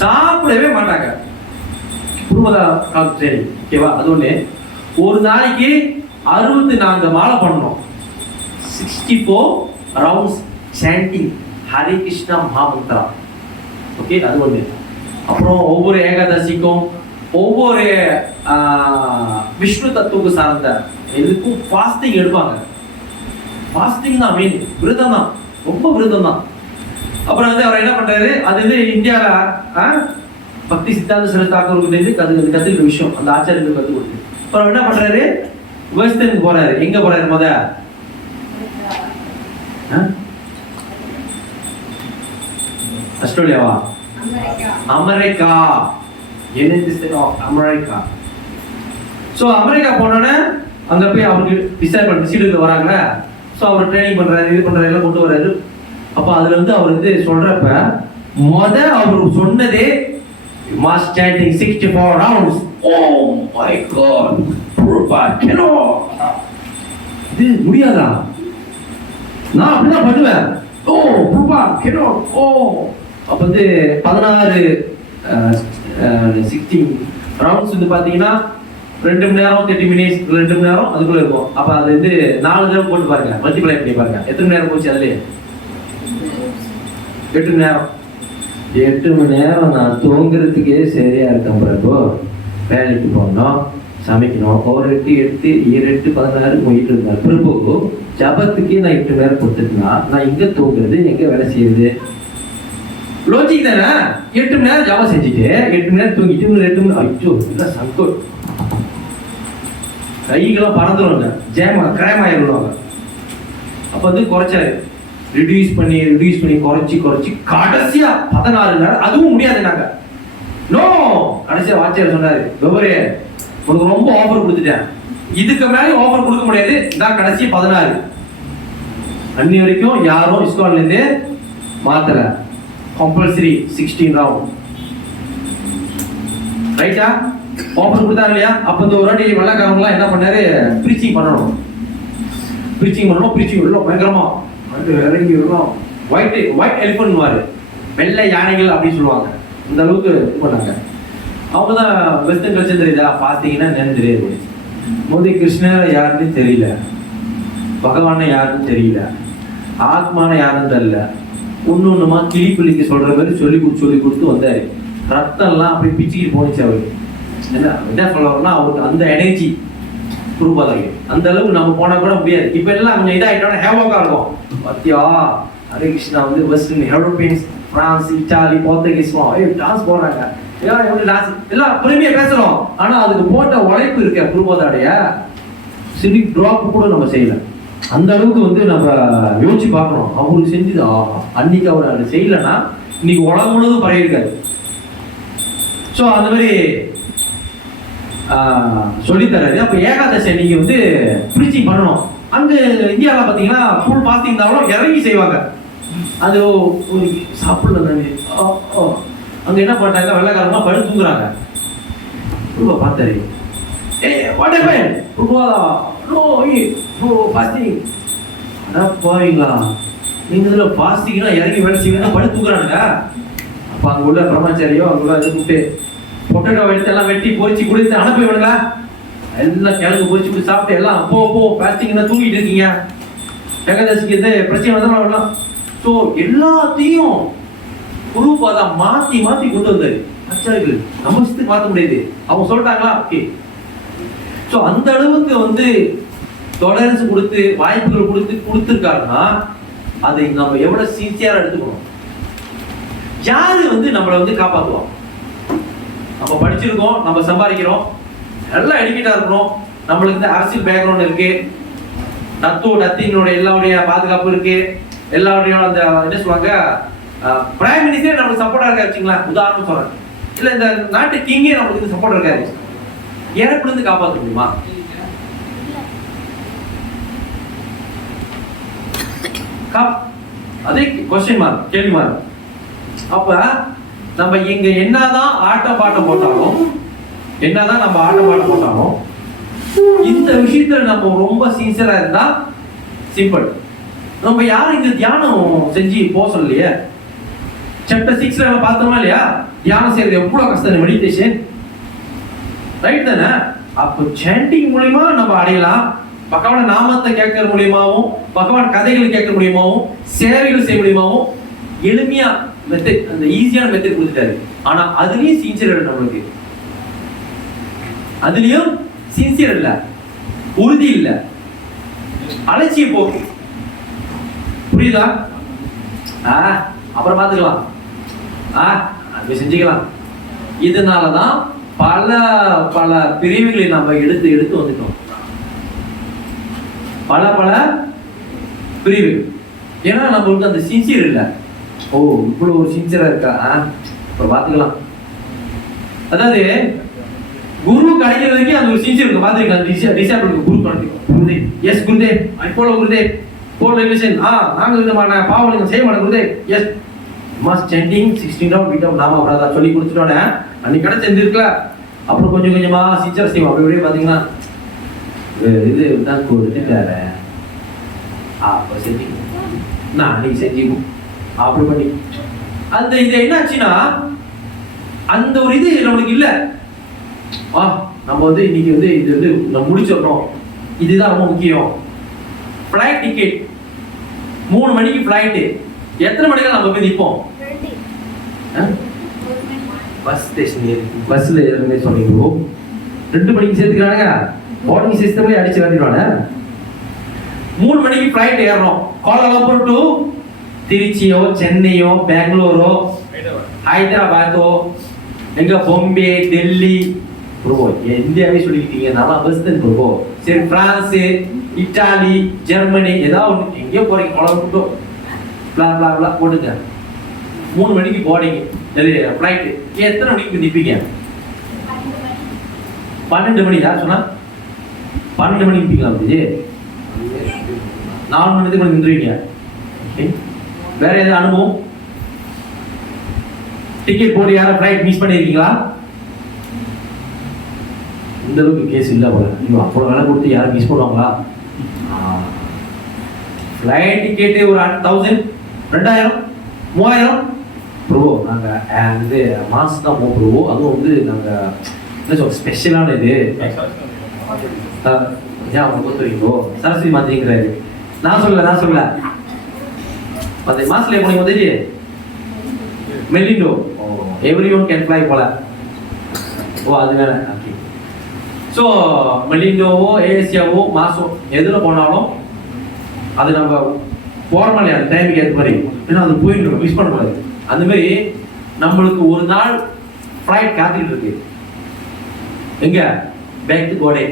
சாப்பிடவே மாட்டாங்க. குருபாதா சரி, ஓகேவா? அது ஒண்ணு. ஒரு நாளைக்கு 64 மாலை பண்ணணும். 64 rounds chanting Hare Krishna mahamantra. Okay, அது ஒண்ணு. அப்புறம் ஒவ்வொரு ஏகாதசிக்கும் ஒவ்வொரு விஷ்ணு தத்துவக்கு சார்ந்த எதுக்கும் ஃபாஸ்டிங் எடுப்பாங்க. ஃபாஸ்டிங் தான் மெயின், விரதம் தான், ரொம்ப விரதம் தான். அப்புறம் வந்து அவர் என்ன பண்றாரு, அது வந்து இந்தியாவில் பக்தி சித்தாந்த சரஸ்வதி தாக்கூருக்கு கத்துக்கிற விஷயம் அந்த ஆச்சாரியர்கள் கற்றுக் கொடுத்து, அப்புறம் என்ன பண்றாரு, வெஸ்டர்னுக்கு போறாரு. எங்க போறாரு? ஆஸ்திரேலியாவா? அமெரிக்கா. அமெரிக்கா. ஸோ அமெரிக்கா போனோன்னே அங்க போய் அவருக்கு டிசைட் பண்ண சீடுகள் வராங்க. ஸோ அவர் ட்ரைனிங் பண்றாரு, இது பண்றாரு, எல்லாம் கொண்டு வர்றாரு. அப்போ அதுல வந்து அவர் வந்து சொல்றப்ப அவர் சொன்னதே மாஸ் chanting 64 rounds. Oh my god, இது முடியாதா? நான் அப்படிதான் பண்ணுவேன். ஓ ஓ அப்ப வந்து 16 ரவுண்ட்ஸ் வந்து பாத்தீங்கன்னா 2 மணி நேரம் 30 minutes, 2 மணி நேரம் அதுக்குள்ள இருக்கும். அப்ப அது வந்து 4 தடவை போட்டு பாருங்க, மல்டிப்ளை பண்ணி பாருங்க, எத்தனை மணி நேரம் போச்சு அதுலயே? 8 மணி நேரம். 8 மணி நேரம் நான் தூங்குறதுக்கே சரியா இருக்கேன். பிறகு வேலைக்கு போகணும், சமைக்கணும், ஒரு 8 16 போயிட்டு இருந்தார். பிறகு ஜபத்துக்கே நான் 8 மணி நேரம் கொடுத்துட்டுனா நான் எங்க தூங்குறது, எங்க வேலை செய்யுது? லோஜிக் தானே. 8 மணி நேரம் ஜபம் செஞ்சுட்டு 8 மணி நேரம் தூங்கிட்டு 2 மணி நேரம், ஐயோ இல்லை சங்கோட், கைகெல்லாம் பறந்துருவாங்க, கிராமாயிருவாங்க. அப்போ வந்து குறைச்சாரு, ரிடியூஸ் பண்ணி குறைச்சி கடைசியா 16 நேரம். அதுவும் முடியாது நாங்க. நோ, கடைசியா வாத்தியார் சொன்னாரு, வெவரே உனக்கு ரொம்ப ஆஃபர் கொடுத்துட்டேன், இதுக்கு மேலே ஆஃபர் கொடுக்க முடியாது, இதான் கடைசி 16. அன்னி வரைக்கும் யாரும் இஸ்கான்ல இருந்து மாத்தல, கம்பல்சரி 16 ரவுண்ட். ரைட்டா? ஆஃபர் கொடுத்தாங்க இல்லையா? அப்போ இந்த ஒரு வாட்டி வெள்ளக்காரங்களாம் என்ன பண்ணாரு, ப்ரீச்சிங் பண்ணணும் பயங்கரமா இறங்கி விடுறோம். ஒயிட் எலிஃபன்ட்வாரு, வெள்ளை யானைகள் அப்படின்னு சொல்லுவாங்க. இந்த அளவுக்கு இது பண்ணாங்க. அவங்க தான் வெஸ்டர்ன் கல்ச்சர் தெரியுதா, பார்த்தீங்கன்னா என்னன்னு தெரியாது. மோதி கிருஷ்ணர் யாருன்னு தெரியல, பகவான யாருன்னு தெரியல, ஆத்மான யாருன்னு தெரியல. ஒண்ணுமா கிளிப்பிள்ளிக்கு சொல்ற மாதிரி சொல்லி கொடுத்து வந்தாரு. ரத்தம்லாம் அப்படி பிச்சுக்கிட்டு போனிச்சு அவரு. என்ன சொல்ல அவருக்கு அந்த எனர்ஜி குருபாதாக்கு அந்த அளவுக்கு நம்ம போனா கூட முடியாது. இப்ப எல்லாம் கொஞ்சம் இதாயிட்டோட ஹேவோக்கா இருக்கும். பத்தியா ஹரே கிருஷ்ணா வந்து western Europeans, France, Italy, Portuguese dance போடுறாங்க, எல்லாம் பொறுமையா பேசுறோம். ஆனா அதுக்கு போட்ட உழைப்பு இருக்க குருபாதாடைய சிலி டிராப் கூட நம்ம செய்யல. அந்த அளவுக்கு வந்து நம்ம யோசிச்சு பார்க்கணும். அவருக்கு செஞ்சது அன்னைக்கு அவர் அதை செய்யலைன்னா இன்னைக்கு உலகம் முழுவதும் பரவி இருக்காரு. ஸோ அந்த மாதிரி சொல்லித்தராரு. அப்போ ஏகாதசி அன்னைக்கு வந்து ப்ரீச்சிங் பண்ணணும். அங்கே இந்தியாவில் பார்த்தீங்கன்னா ஃபுல் ஃபாஸ்டிங் இருந்தாலும் இறங்கி செய்வாங்க. அது ஒரு சாப்பிடல அங்கே என்ன பண்ணிட்டாங்க, வெள்ளைக்காரமாக படுத்து தூங்குறாங்க. ரொம்ப பார்த்தாரு, வாட் ஹேப்பன் ஃபாஸ்டிங் போவீங்களா நீங்க இதுல ஃபாஸ்டிங்னா இறங்கி வேலை செய்வீங்கன்னா படுத்து தூங்குறானுங்க. அப்போ அங்கே உள்ள பிரம்மச்சாரியோ அங்கே உள்ள இதை கூப்பிட்டு பொட்டேட்டோ எடுத்து எல்லாம் வெட்டி பொறிச்சு கொடுத்து அனுப்பி விடுங்க. எல்லாம் கிழங்கு பொறிச்சு கொடுத்து சாப்பிட்டு எல்லாம் போ ஃபாஸ்டிங்னா தூங்கிட்டு இருக்கீங்க, ஏகாதசிக்கு எந்த பிரச்சனை வந்தாலும். ஸோ எல்லாத்தையும் குருபாதா மாத்தி கொண்டு வந்தாரு. ஆச்சாரிகள் நம்ம இஷ்டத்துக்கு மாற்ற முடியாது, அவங்க சொல்லிட்டாங்களா ஓகே. ஸோ அந்த அளவுக்கு வந்து டொலரன்ஸ் கொடுத்து வாய்ப்புகள் கொடுத்துருக்காருன்னா அதை நம்ம எவ்வளவு சின்சியரா எடுத்துக்கணும். யாரு வந்து நம்மளை வந்து காப்பாற்றுவோம்? நம்ம படிச்சிருக்கோம், நம்ம சம்பாதிக்கிறோம், நல்லா எடிக்கேட்டா இருக்கிறோம், நம்மளுக்கு இந்த அரசியல் பேக்ரவுண்ட் இருக்கு, நத்தினுடைய எல்லாருடைய பாதுகாப்பு இருக்கு, எல்லாருடைய அந்த என்ன சொல்லுவாங்க பிரைம் மினிஸ்டர் நம்மளுக்கு சப்போர்ட்டா இருக்கா வச்சுங்களா. உதாரணம் சொல்றேன், இல்ல இந்த நாட்டு கிங்கே நம்மளுக்கு சப்போர்ட் இருக்காரு, இறப்புல இருந்து காப்பாற்ற முடியுமா? அதே கொஸ்டின் மார்க், கேள்வி மார்க். அப்ப நம்ம இங்க என்னதான் ஆட்டம் பாட்டம் போட்டாலும் இந்த விஷயத்துல நம்ம ரொம்ப சின்சியரா இருந்தா சிம்பிள். நம்ம யாரும் இந்த தியானம் செஞ்சு போக சொல்லலையே. சாப்டர் 6ல பார்த்தோமா இல்லையா, தியானம் செய்யறது எவ்வளவு கஷ்டம், மெடிடேஷன் ரைட் தானே? அப்போ சாண்டிங் மூலியமா நம்ம அடையலாம். பகவான் நாமத்தை கேட்கற மூலியமாவும், பகவான் கதைகள் கேட்கற மூலியமாவும், சேவைகள் செய்ய மூலியமாவும் எளிமையா மெத்தட், அந்த ஈஸியான மெத்தட் கொடுத்துட்டாரு. ஆனா அதுலயும் சின்சியர் நம்மளுக்கு, அதுலயும் சின்சியர் இல்ல, உறுதி இல்ல, அலட்சிய போக்கு. புரியுதா? அப்புறம் பாத்துக்கலாம், அது செஞ்சுக்கலாம். இதனாலதான் பல பல பிரிவுகளை நம்ம எடுத்து வந்துட்டோம். பல பிரிவு. ஏன்னா நம்மளுக்கு அந்த சின்சியர் இல்லை. ஓ இவ்வளவு ஒரு சின்சியரா இருக்கா, இப்ப பாத்துக்கலாம். அதாவது குரு கிடைக்கிற வரைக்கும் அந்த ஒரு சின்சியர் இருக்கு. பாத்துக்கலாம், டிசேபிளுக்கு குரு கிடைக்கும். Gurudev yes Gurudev, I follow Gurudev, four regulation. நாங்க விதமான பாவம் செய்ய மாட்டோம் குருதேவ், எஸ் மாஸ் சென்டிங் 16 ரவுண்ட் வீட்டை நாம அப்புறம் சொல்லி கொடுத்துட்டோன்னே அன்னைக்கு கடை செஞ்சிருக்கல. அப்புறம் கொஞ்சம் கொஞ்சமா சின்சியர் செய்வோம். அப்படி அப்படியே பாத்தீங்கன்னா இது தான் கொடுத்துட்டாரு, அப்ப செஞ்சுக்கணும், நான் அன்னைக்கு செஞ்சுக்கணும் அப்படி பண்ணி அந்த இது என்னாச்சுன்னா அந்த ஒரு இது நம்மளுக்கு இல்ல. நம்ம வந்து இன்னைக்கு வந்து இது வந்து நம்ம முடிச்சிடணும், இதுதான் ரொம்ப முக்கியம். ஃபிளைட் டிக்கெட் 3 மணிக்கு ஃபிளைட்டு, எத்தனை மணிக்கு நம்ம போய் நிற்போம்? பஸ் ஸ்டேஷன் பஸ்ல ஏறுமே சொன்னீங்க 2 மணிக்கு சேர்த்துக்கிறானுங்க. போர்டிங் சிஸ்டம்லேயே அடிச்சு காட்டிடுவானே. 3 மணிக்கு ஃபிளைட் ஏறணும். கோலாலம்பூர் டு திருச்சியோ, சென்னையோ, பெங்களூரோ, ஹைதராபாத்தோ, எங்க பாம்பே, டெல்லி, ப்ரோ இந்தியாவே சொல்லிக்கிட்டீங்க, நல்லா பஸ் தான் ப்ரோ. சரி பிரான்ஸ், இட்டாலி, ஜெர்மனி, ஏதாவது ஒன்று எங்கேயோ போறீங்க, கோலாலம்பூர் போட்டுங்க. 3 மணிக்கு போர்டிங் ஃபிளைட். எத்தனை மணிக்கு நிற்பீங்க? 12 மணி. யார் சொன்னா 12 மணிக்கு நிற்பீங்களா? 4 மணி நேரத்துக்கு நின்றுவீங்க. வேற ஏதாவது அனுபவம்? டிக்கெட் போட்டு யாரும் ஃபிளைட் மிஸ் பண்ணிருக்கீங்களா? இந்த அளவுக்கு கேஸ் இல்லை போல. நீங்கள் அவ்வளோ வேலை கொடுத்து யாரும் மிஸ் பண்ணுவாங்களா? ஃப்ளைட் டிக்கெட்டு ஒரு 1000 2000 3000 ப்ரோ நாங்கள் மாஸ் தான் ப்ரோ. அதுவும் வந்து நாங்கள் என்ன சொல்ல ஸ்பெஷலான இது ஏன் அவங்க கொடுத்துருக்கீங்களோ சரஸ்வதி மாத்திங்கிறாரு. நான் சொல்லல அந்த மாசத்துல போனீங்க வந்துச்சு மெலிண்டோ எவ்ரி ஒன் கேன் ஃப்ளை போல. ஓ அது வேற. ஓகே. ஸோ மெலிண்டோவோ ஏசியாவோ மாசோ எதில் போனாலும் அது நம்ம போகிறோமா இல்லையா அந்த டைமுக்கு ஏற்ற மாதிரி, ஏன்னா அது போயிட்டு மிஸ் பண்ணக்கூடாது. அந்த மாதிரி நம்மளுக்கு ஒரு நாள் ஃப்ளைட் காத்துக்கிட்டு இருக்கு. எங்க பேக் டு கோடே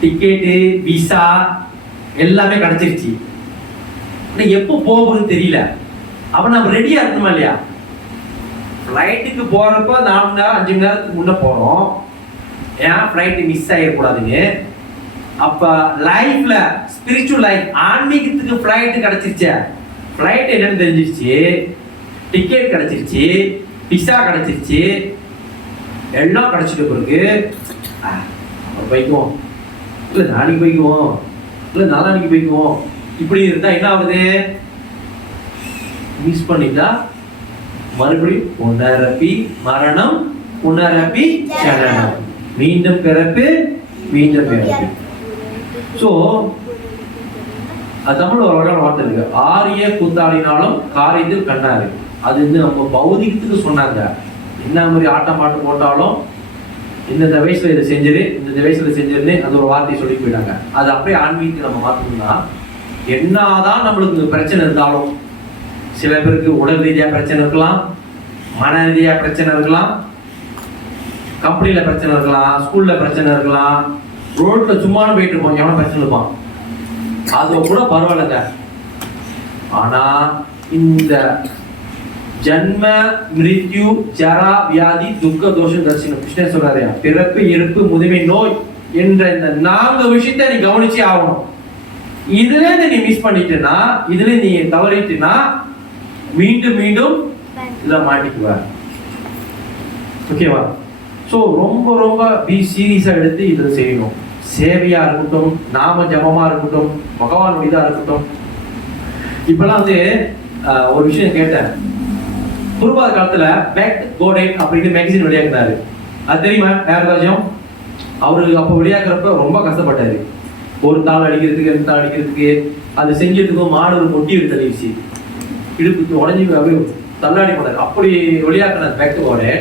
டிக்கெட்டு விசா எல்லாமே கிடைச்சிருச்சு. எப்போ போகுதுன்னு தெரியல. அப்ப நம்ம ரெடியா இருக்கணுமா இல்லையா? ஃப்ளைட்டுக்கு போறப்ப 4 மணி நேரம் 5 மணி நேரத்துக்கு முன்ன போறோம், ஏன் ஃப்ளைட் மிஸ் ஆகிடக்கூடாதுன்னு. அப்ப லைஃப்ல ஸ்பிரிச்சுவல் லைஃப் ஆன்மீகத்துக்கு ஃப்ளைட் கிடைச்சிருச்சு. ஃப்ளைட் என்னன்னு தெரிஞ்சிருச்சு, டிக்கெட் கிடைச்சிருச்சு, விசா கிடைச்சிருச்சு, எல்லாம் கிடைச்சிட்ட பிறகு போய்க்குவோம், இல்லை நாளைக்கு போய்க்குவோம், இல்லை நாளானிக்கு போய்க்குவோம். இப்படி இருந்தா என்ன ஆகுது? மிஸ் பண்ணிட்டா மறுபடியும் புனரப்பி மரணம் புனரப்பி ஜனனம், மீண்டும் பிறப்பு மீண்டும் பிறப்பு. ஸோ தமிழ் ஒரு வகையான வார்த்தை இருக்கு, ஆரிய கூத்தாடினாலும் காரியத்தில் கண்ணாரு. அது வந்து நம்ம பௌதிகத்துக்கு சொன்னாங்க. என்ன மாதிரி ஆட்டம் பாட்டு போட்டாலும் இந்த வயசுல இதை செஞ்சிரு, இந்த வயசுல செஞ்சிருன்னு அந்த ஒரு வார்த்தையை சொல்லி போயிட்டாங்க. அது அப்படியே ஆன்மீகத்தை நம்ம மாற்றணும்னா, என்னதான் நம்மளுக்கு பிரச்சனை இருந்தாலும், சில பேருக்கு உடல் ரீதியா பிரச்சனை இருக்கலாம், மன ரீதியா பிரச்சனை இருக்கலாம், கம்பெனில பிரச்சனை இருக்கலாம், ஸ்கூல்ல பிரச்சனை இருக்கலாம், ரோட்ல சும்மா போயிட்டு இருப்போம், எவன பிரச்சனை இருப்பான், அது கூட பரவாயில்லைங்க. ஆனா இந்த ஜன்ம மிருத்யு ஜரா வியாதி துக்க தோஷம் தரிசனம் கிருஷ்ணன் சொல்றாரு, பிறப்பு இறப்பு முதுமை நோய் என்ற இந்த 4 விஷயத்தை நீ கவனிச்சே ஆகணும். இதுல நீ மிஸ் பண்ணிட்டேன்னா, இதுல நீ தவறிட்டுனா மீண்டும் மீண்டும் இதுல மாட்டிக்குவ. ஓகேவா? ஸோ ரொம்ப ரொம்ப பி சீரியஸா எடுத்து இதை செய்யணும். சேவையா இருக்கட்டும், நாம ஜபமா இருக்கட்டும், பகவான் இதா இருக்கட்டும். இப்பெல்லாம் வந்து ஒரு விஷயம் கேட்டேன். குருபாத காலத்துல பேக் கோடேன் அப்படின்னு மேகசின் வெளியாக்குனாரு. அது தெரியுமா யாருக்காச்சும்? அவரு அப்ப வெளியாக்குறப்ப ரொம்ப கஷ்டப்பட்டாரு. ஒரு தாள் அடிக்கிறதுக்கு 2 தாள் அடிக்கிறதுக்கு, அது செஞ்சதுக்கும் மாடு ஒரு கொட்டி எடுத்து தள்ளிடுச்சு, இடுப்புக்கு உடஞ்சி அப்படியே தள்ளாடி போனாரு. அப்படி வெளியாக்குனாரு பேக் டு கோடேன்.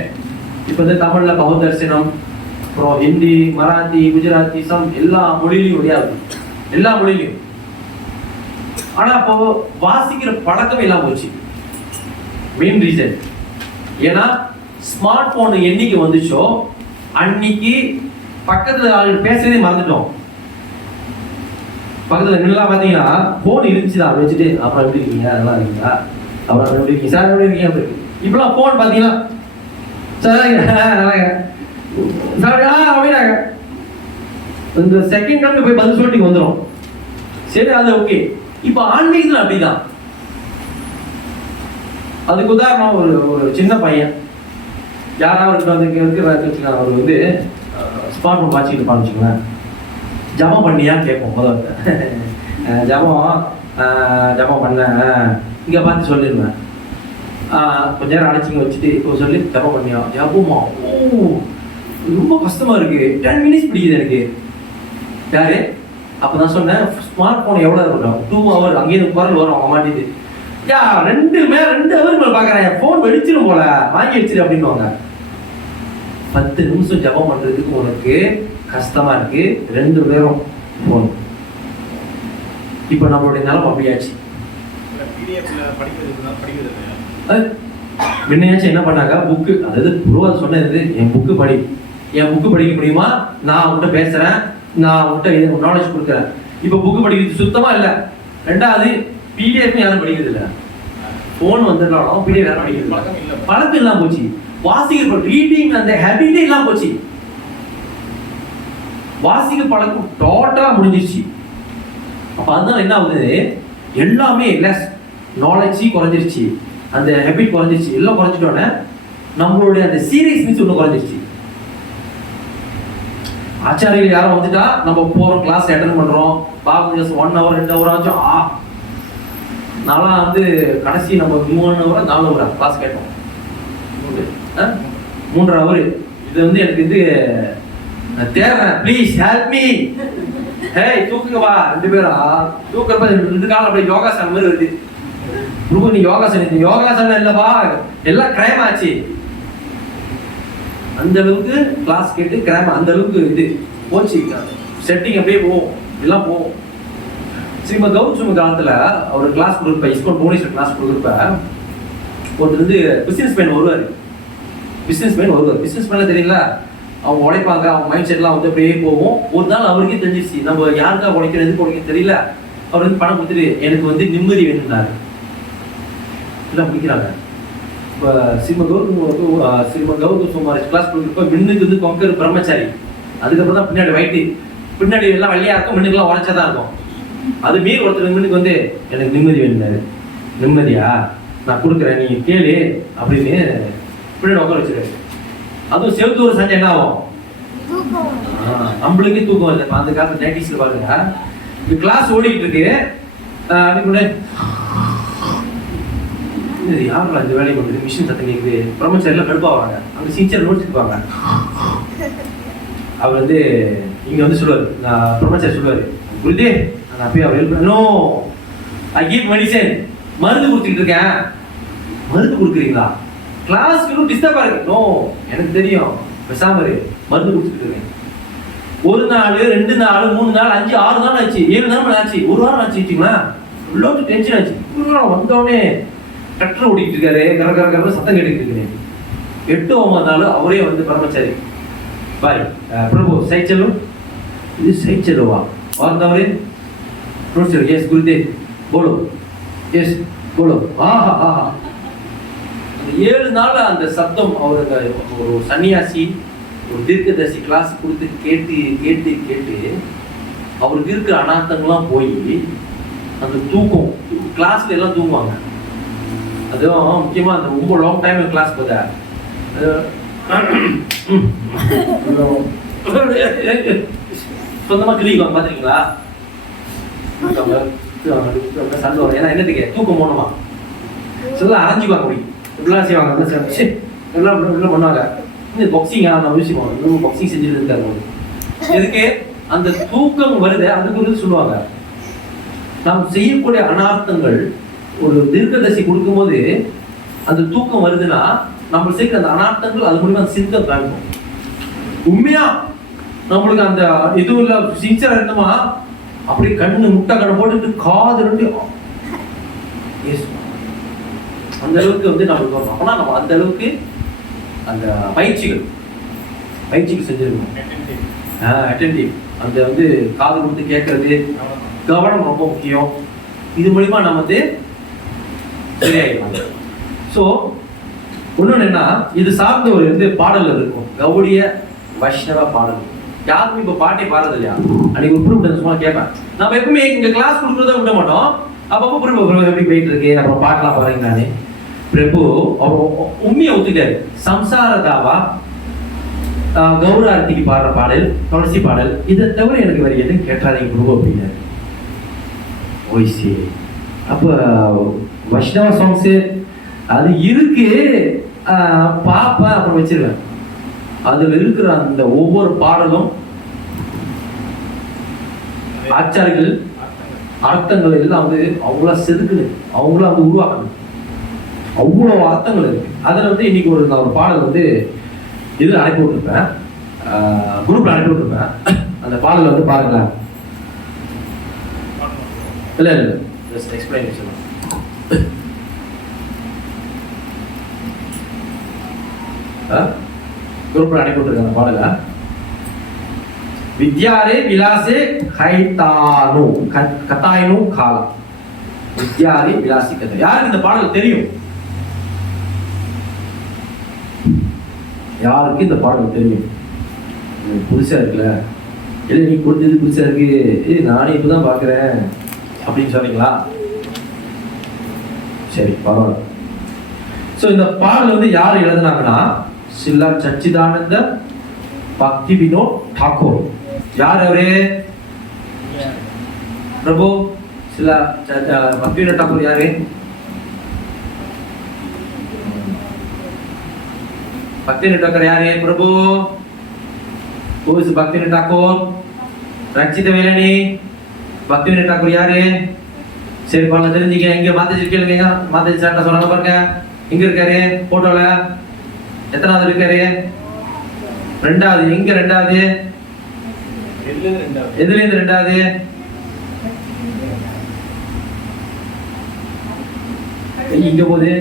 இப்போ வந்து தமிழ்ல பகவத் தரிசனம், அப்புறம் ஹிந்தி, மராத்தி, குஜராத்தி, எல்லா மொழியிலையும் வெளியாகுது, எல்லா மொழியிலையும். ஆனா அப்போ வாசிக்கிற பழக்கம் எல்லாம் போச்சு. மெயின் ரீசன் ஏன்னா ஸ்மார்ட் போன் என்னைக்கு வந்துச்சோ அன்னைக்கு பக்கத்துல ஆள் பேசுறதே மறந்துட்டோம். பக்கத்துல நல்லா பாத்தீங்கன்னா போன் இருந்துச்சுதான் வச்சுட்டு, அப்புறம் எப்படி இருக்கீங்க, நல்லா இருக்கீங்களா, அப்புறம் எப்படி இருக்கீங்க சார், எப்படி இருக்கீங்க அப்படி. இப்பெல்லாம் போன் பாத்தீங்கன்னா இந்த செகண்ட் போய் பதில் சொல்லிட்டு வந்துடும். சரி, அது ஓகே. இப்ப ஆன்மீகத்துல அப்படிதான். அதுக்கு உதாரணம் ஒரு சின்ன பையன் யாராவது அவர் வந்து ஸ்மார்ட் போன் வாட்சிட்டு இருப்பான்னு வச்சுக்கோங்களேன். ஜபம் பண்ணியா கேட்போம் முதல்ல. ஜபம் பண்ண இங்க பார்த்து சொல்லிடுவேன். கொஞ்ச நேரம் அடைச்சிங்க வச்சுட்டு இப்போ சொல்லி ஜபம் பண்ணியா, ஜபமா ஓ ரொம்ப கஷ்டமா இருக்கு, 10 மினிட்ஸ் பிடிக்குது எனக்கு. யாரு? அப்போ நான் சொன்னேன், ஸ்மார்ட் போன் எவ்வளோ இருக்கட்டும், 2 hour அங்கேயிருந்து குரல் வரும் அவங்க மாட்டிட்டு, யா 2 ஹவர் மேலே பார்க்குறேன், ஃபோன் வெடிச்சிடும் போல, வாங்கி வச்சிரு அப்படின்வாங்க. 10 நிமிஷம் ஜபம் பண்ணுறதுக்கு உனக்கு கஷ்டமா இருக்கு, 2 பேரும் ஃபோன். இப்போ நம்மளுடைய நிலம் அப்படியாச்சு. முன்னையாச்சும் என்ன பண்ணாங்க, புக்கு, அதாவது குருவா சொன்னது, என் புக்கு படி, என் புக்கு படிக்க முடியுமா, நான் உங்கள்கிட்ட பேசுறேன், நான் உங்கள்கிட்ட நாலேஜ் கொடுக்குறேன். இப்போ புக்கு படிக்கிறது சுத்தமா இல்லை. 2வது பிடிஎஃப் யாரும் படிக்கிறது இல்லை. போன் வந்துட்டாலும் பிடிஎஃப் யாரும் படிக்கிறது பழக்கம் இல்லாம போச்சு. வாசிக்கிற ரீடிங் அந்த ஹேபிட்டே இல்லாம போச்சு. வாசிக்க பழக்கம் டோட்டலா முடிஞ்சிருச்சு. அப்ப அதனால என்ன ஆகுது, எல்லாமே லெஸ் நாலேஜ் குறைஞ்சிருச்சு, அந்த ஹேபிட் குறைஞ்சிருச்சு. எல்லாம் குறைஞ்சிட்டோன்னே நம்மளுடைய அந்த சீரியஸ்னஸ் இன்னும் குறைஞ்சிருச்சு. ஆச்சாரியில் யாரும் வந்துட்டா நம்ம போறோம், கிளாஸ் அட்டெண்ட் பண்றோம், பாபு 1 hour 2 hour ஆச்சும் நான்லாம் வந்து கடைசி நம்ம 3 hour 4 hour கிளாஸ் கேட்டோம். 3 hour. இது வந்து எனக்கு இது தேவை, ப்ளீஸ் ஹெல்ப் மீ. ஹேய் தூக்குங்க வா, 2 பேரா தூக்குறப்ப 2 காலம் அப்படியே யோகாசனம் மாதிரி வருது. குரு நீ யோகாசனம் இல்லப்பா, எல்லாம் கிரைம் ஆச்சு. அந்த அளவுக்கு கிளாஸ் கேட்டு கிரைம், அந்த அளவுக்கு இது போச்சு. செட்டிங் அப்படியே போகும், எல்லாம் போகும். ஸ்ரீமத் கௌதம காலத்துல அவர் கிளாஸ் கொடுப்ப, இஸ்கோன் புவனேஸ்வர் கிளாஸ் கொடுக்குறப்ப ஒருத்தர் வந்து பிசினஸ் மேன் வருவார். பிசினஸ் மேன் தெரியல, அவங்க உழைப்பாங்க, அவங்க மைண்ட் செட்லாம் வந்து அப்படியே போகும். ஒரு நாள் அவருக்கே தெரிஞ்சிருச்சு நம்ம யாருக்கா உழைக்கிறது, எதுக்கு உழைக்கிறது தெரியல. அவர் வந்து பணம் கொடுத்துட்டு எனக்கு வந்து நிம்மதி வேணும்னாரு. எல்லாம் முடிக்கிறாங்க. இப்போ ஸ்ரீமத் கௌதம கிளாஸ் கொடுக்குறப்ப மின்னுக்கு வந்து கொங்கர் பிரம்மச்சாரி, அதுக்கப்புறம் தான் பின்னாடி வயிற்று பின்னாடி எல்லாம் வெள்ளையா இருக்கும், மின்னுக்கெல்லாம் உழைச்சாதான் இருக்கும். அது மீறி ஒருத்தர் மின்னுக்கு வந்து எனக்கு நிம்மதி வேணும்னாரு. நிம்மதியா நான் கொடுக்குறேன், நீ கேளு அப்படின்னு பின்னாடி உட்கார வச்சிருக்காரு. அதுவும் செவத்து ஒரு சண்டை என்ன ஆகும், நம்மளுக்கே தூக்கம் வருது. அந்த காலத்துல 90s பாருங்க, இந்த கிளாஸ் ஓடிக்கிட்டு இருக்கு, யாரும் இந்த வேலையை பண்ணுறது, மிஷின் சத்தம் கேட்குது, பிரம்மச்சாரிலாம் கடுப்பாவாங்க. அங்கே டீச்சர் நோட்ஸ் இருப்பாங்க. அவர் வந்து இங்கே வந்து சொல்லுவார், நான் பிரம்மச்சாரி சொல்லுவார், குருதே நான் அப்பயே அவர் ஹெல்ப் பண்ணோ, ஐ கீப் மெடிசன், மருந்து கொடுத்துக்கிட்டு இருக்கேன். மருந்து கொடுக்குறீங்களா, கிளாஸ்க்கு டிஸ்டர்பா இருக்கு. நோ எனக்கு தெரியும், பேசாம மருந்து கொடுத்துட்டு இருக்கேன். 1 நாள் 2 நாள் 3 நாள் 5 6 நாள் ஆச்சு, 7 நாள் ஆச்சு, 1 வாரம் ஆச்சு வச்சுங்களா. இவ்வளோ டென்ஷன் ஆச்சு. வந்தோடனே கட்டர் ஓடிக்கிட்டு இருக்காரு, கர சத்தம் கேட்டுக்கிட்டு இருக்கேன். 8வது நாள் அவரே வந்து பிரம்மச்சாரி, பாய் பிரபு சைட் செல்லும், இது சைட் செல்லுவா வாழ்ந்தவரே எஸ் குருதேவ் போலோ, எஸ் போலோ. ஆஹா ஆஹா 7 நாள் அந்த சப்தம். அவருக்கு ஒரு சன்னியாசி, ஒரு தீர்க்கதரிசி கிளாஸ் கொடுத்து கேட்டு கேட்டு கேட்டு அவருக்கு இருக்கிற அனாத்தங்கள்லாம் போய் அந்த தூக்கம், கிளாஸ்ல எல்லாம் தூங்குவாங்க. அதுவும் முக்கியமா அந்த ரொம்ப லாங் டைம் கிளாஸ் போத சொந்தமா கிளிக்குவாங்க, பாத்திருக்கீங்களா? சண்டை வரும். ஏன்னா என்னத்துக்கு தூக்கம் போனோமா, சொல்ல அரைஞ்சுக்குவாங்க, அப்படி இப்படிலாம் செய்வாங்க, எல்லாம் பண்ணுவாங்க. இந்த பாக்ஸிங்கா நான் யோசிப்போம், பாக்ஸிங் செஞ்சுட்டு இருக்காரு. எதுக்கு அந்த தூக்கம் வருது, அதுக்கு வந்து சொல்லுவாங்க. நாம் செய்யக்கூடிய அனார்த்தங்கள் ஒரு தீர்க்கதரிசி கொடுக்கும்போது அந்த தூக்கம் வருதுன்னா, நம்ம செய்கிற அந்த அனார்த்தங்கள் அது மூலமா சிந்தம் காண்போம். உண்மையா நம்மளுக்கு அந்த இதுவும் இல்ல, சின்சரா இருந்தோமா அப்படியே கண்ணு முட்டை கடை போட்டுட்டு காது 2 அந்த அளவுக்கு வந்து நம்மளுக்கு வரும். அப்பனா நம்ம அந்த அளவுக்கு அந்த பயிற்சிகள் செஞ்சிருக்கோம். அட்டென்டிவ், அந்த வந்து காது கொடுத்து கேட்கறது, கவனம் ரொம்ப முக்கியம். இது மூலியமா நம்ம வந்து சரியாயிடுவாங்க. ஸோ இன்னொன்று என்ன, இது சார்ந்த ஒரு வந்து பாடல்கள் இருக்கும், கௌடிய வைஷ்ணவ பாடல். யாருக்கும் இப்போ பாட்டே பாடுறது இல்லையா? அன்னைக்கு ஒரு குரூப் சும்மா கேட்பேன். நம்ம எப்பவுமே இங்கே கிளாஸ் கொடுக்குறத விட மாட்டோம். அப்பப்போ பிரபு எப்படி போயிட்டு இருக்கு, அப்புறம் பாட்டெல்லாம் பாருங்க. நானே பிரபு அவர் உண்மையை ஒத்துக்காரு. சம்சார தாவா, கௌரார்த்திக்கு பாடுற பாடல், துளசி பாடல், இதை தவிர எனக்கு வேற எதுவும் கேட்டாதீங்க பிரபு அப்படின்னாரு. ஓய்சி அப்போ வைஷ்ணவ சாங்ஸு அது இருக்கு, பாப்பேன், அப்புறம் வச்சிருவேன். அதுல இருக்கிற அந்த ஒவ்வொரு பாடலும் ஆச்சாரிகள் அர்த்தங்கள் எல்லாம் வந்து அவங்களா செதுக்குது, அவங்களா வந்து உருவாக்கணும். அவ்வளோ அர்த்தங்கள் இருக்கு. அதில் வந்து இன்னைக்கு நான் ஒரு பாடல் வந்து இதில் அனுப்பி விட்டுருப்பேன், குரூப்ல அனுப்பி விட்டுருப்பேன். அந்த பாடல் வந்து பாருங்களேன். இல்லை ஜஸ்ட் எக்ஸ்பிளைன் குரூப்ல அனுப்பி விட்டுருக்கேன் அந்த பாடல. வித்யாரே விலாசே கைதானு கதாயினு காலா. வித்யாரே விலாசி கதை. யாருக்கு இந்த பாடல் தெரியும்? யாருக்கு இந்த பாடல் தெரியும்? புதுசா இருக்குல்ல, இல்லை நீ கொடுத்தது புதுசா இருக்கு, நானே இப்பதான் பாக்குறேன் அப்படின்னு சொன்னீங்களா? சரி, பரவாயில்ல. ஸோ இந்த பாடல் வந்து யார் எழுதுனாங்கன்னா, சில்லா சச்சிதானந்த பக்தி வினோத் டாகூர். யார் அவரு? பிரபு சில பக்திவினோத் டாக்கூர் யாரு? பக்திவினோத் டாக்கூர் யாரு? பிரபு who is பக்திவினோத் டாக்கூர்? ரஞ்சித வேலனி. பக்திவினோத் டாக்கூர் யாரு? சரி பாருங்க, தெரிஞ்சுக்க. இங்க மாதாஜி கேளுங்க. மாதாஜி சார்ட்ட சொன்னாங்க பாருங்க. எங்க இருக்காரு போட்டோல? எத்தனாவது இருக்காரு? ரெண்டாவது. எங்க ரெண்டாவது? எதுல இருந்து ரெண்டாவது? இங்க போகுது,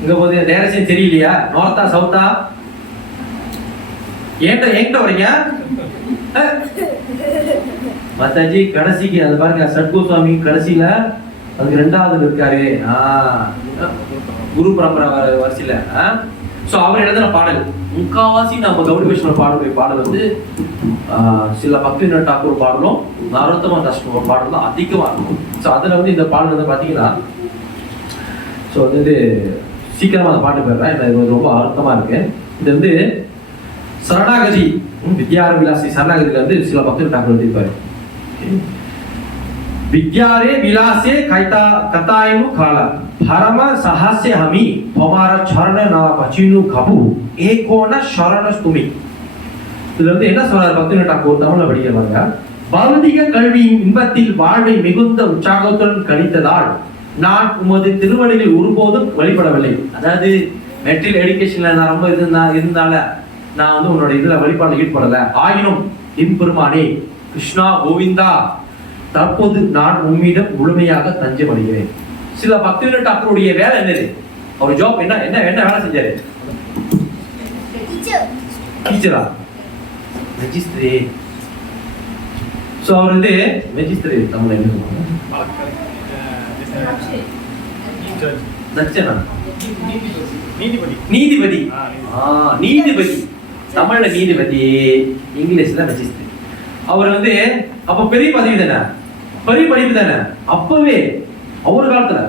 இங்க போகுது. டைரக்ஷன் தெரியலையா? நார்த்தா சவுத்தா? என்கிட்ட வரீங்க மாதாஜி. கடைசிக்கு அது பாருங்க, சட்கோஸ்வாமி கடைசியில அதுக்கு ரெண்டாவது இருக்காரு. குரு பரம்பரை வரிசையில. சோ அவர் எழுதின பாடல் முக்காவாசி நம்ம கௌரி வைஷ்ணவ பாடல் வந்து சில பக்திவினோத் டாக்கூர் பாடலும் நரோத்தம தாஸ் பாடலும் அதிகமா இருக்கும். ஸோ அதுல வந்து இந்த பாடல் வந்து பாத்தீங்கன்னா, ஸோ வந்து சீக்கிரமா அந்த பாட்டு போயிடுறேன். இது ரொம்ப அர்த்தமா இருக்கு. இது வந்து சரணாகதி வித்யார விலாசி சரணாகதியில வந்து சில பக்திவினோத் டாக்கூர் எழுதியிருப்பாரு. विद्यारे विलासे कैता कतायनु काला परम साहस्य हमी तुम्हारा चरण ना बचिनु कबू एकोन शरणस्तुमि. இதுல வந்து என்ன சொல்றாரு பக்திவினோத் டாக்கூர்? தமிழ்ல படிக்கிறாங்க. பௌதிக கல்வியின் இன்பத்தில் வாழ்வை மிகுந்த உற்சாகத்துடன் கழித்ததால் நான் உமது திருவடிகளில் ஒருபோதும் வழிபடவில்லை. அதாவது மெட்ரிக் எஜுகேஷன்ல நான் ரொம்ப இருந்தால நான் வந்து உன்னோட இதுல வழிபாடுல ஈடுபடல. ஆயினும் எம்பெருமானே கிருஷ்ணா கோவிந்தா, தற்போது நான் உம்மிடம் முழுமையாக தஞ்சம் அடைகிறேன். சில பக்திவினோத் டாக்கூருடைய வேலை என்னது? அவர் ஜாப் என்ன என்ன என்ன வேலை செஞ்சாரு? டீச்சரா? ரெஜிஸ்ட்ரி. சோ அவர் வந்து ரெஜிஸ்ட்ரி தமிழ்ல என்ன சொல்லுவாங்க? நீதிபதி. நீதிபதி. நீதிபதி தமிழ்ல நீதிபதி, இங்கிலீஷ்ல ரெஜிஸ்ட்ரி. அவர் வந்து அப்ப பெரிய பதவி தானே, பெரிய படிப்பு தானே அப்பவே அவர் காலத்துல.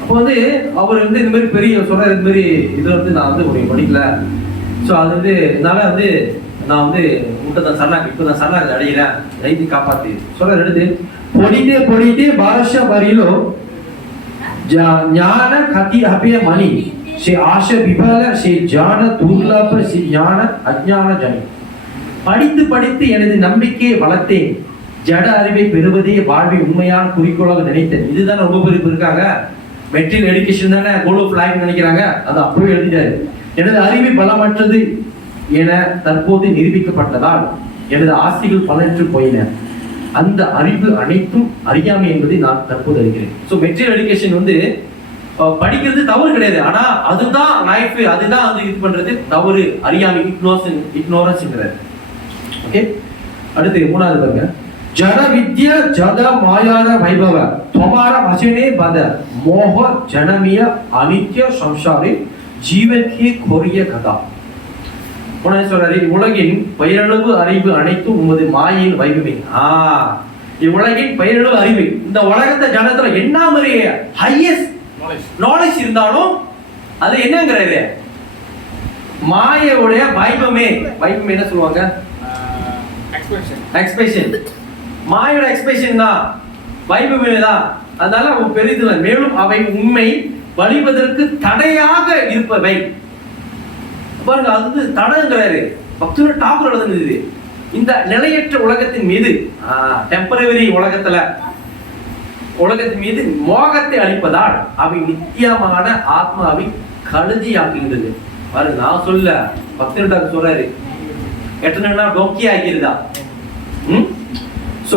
அப்ப வந்து அவர் வந்து இந்த மாதிரி பெரிய சொல்ற இந்த மாதிரி இது வந்து நான் வந்து உடைய படிக்கல. ஸோ அது வந்து என்னால வந்து நான் வந்து முட்டை சரணாக்கு இப்போ தான் சரணாக்கு அடைகிறேன், ரைத்து காப்பாத்தி சொல்ற எடுத்து பொடிதே பொடிதே பாரஷ பரிலோ ஞான கதி அபிய மணி சே ஆஷ விபல சே ஜான துர்லப சே ஞான அஜ்ஞான ஜனி. படித்து படித்து எனது நம்பிக்கையை வளர்த்தேன், ஜட அறிவை பெறுவதே வாழ்வின் உண்மையான குறிக்கோளாக நினைத்தேன். இதுதான் ரொம்ப பெரிய இருக்காங்க. மெட்ரிக் எஜுகேஷன் தானே கோல் ஆஃப் லைஃப் நினைக்கிறாங்க. அது அப்பவே எழுதிட்டாரு. எனது அறிவு பலமற்றது என தற்போது நிரூபிக்கப்பட்டதால் எனது ஆசைகள் பலனற்று போயின. அந்த அறிவு அனைத்தும் அறியாமை என்பதை நான் தற்போது அறிகிறேன். ஸோ மெட்ரிக் எஜுகேஷன் வந்து படிக்கிறது தவறு கிடையாது. ஆனா அதுதான் லைஃப், அதுதான் வந்து இது பண்றது தவறு. அறியாமை, இக்னோரன்ஸ்ங்கிறார். ஓகே, அடுத்து மூணாவது பாருங்க. ஜட வித்யா ஜட மாயான வைபவ துமார வசனே பத மோக ஜனமிய அனித்ய சம்சாரி ஜீவன்கே கொரிய கதா. உடனே சொல்றாரு, உலகின் பெயரளவு அறிவு அனைத்தும் உமது மாயின் வைபவே. இவ்வுலகின் பெயரளவு அறிவு, இந்த உலகத்தை ஜனத்துல என்ன மாதிரி ஹையஸ்ட் நாலேஜ் இருந்தாலும் அது என்னங்கிறாரு? மாயோடைய வைபமே. வைபம் என்ன சொல்லுவாங்க? எக்ஸ்பிரஷன். மாயோட எக்ஸ்பிரஷன் தான், வைபமே தான். அதனால பெரிதுல மேலும் அவை உண்மை வழிவதற்கு தடையாக இருப்பவை. பாருங்க, அது தடைங்கிறாரு. பக்திவினோத் டாக்கூர் எழுதுனது இந்த நிலையற்ற உலகத்தின் மீது, டெம்பரரி உலகத்தின் மீது மோகத்தை அளிப்பதால் அவை நித்தியமான ஆத்மாவை கழுதியாக்குகின்றது. பாருங்க, நான் சொல்ல பக்திவினோத் டாக்கூர் சொல்றாரு, எட்டனா டொக்கி ஆகிருதா.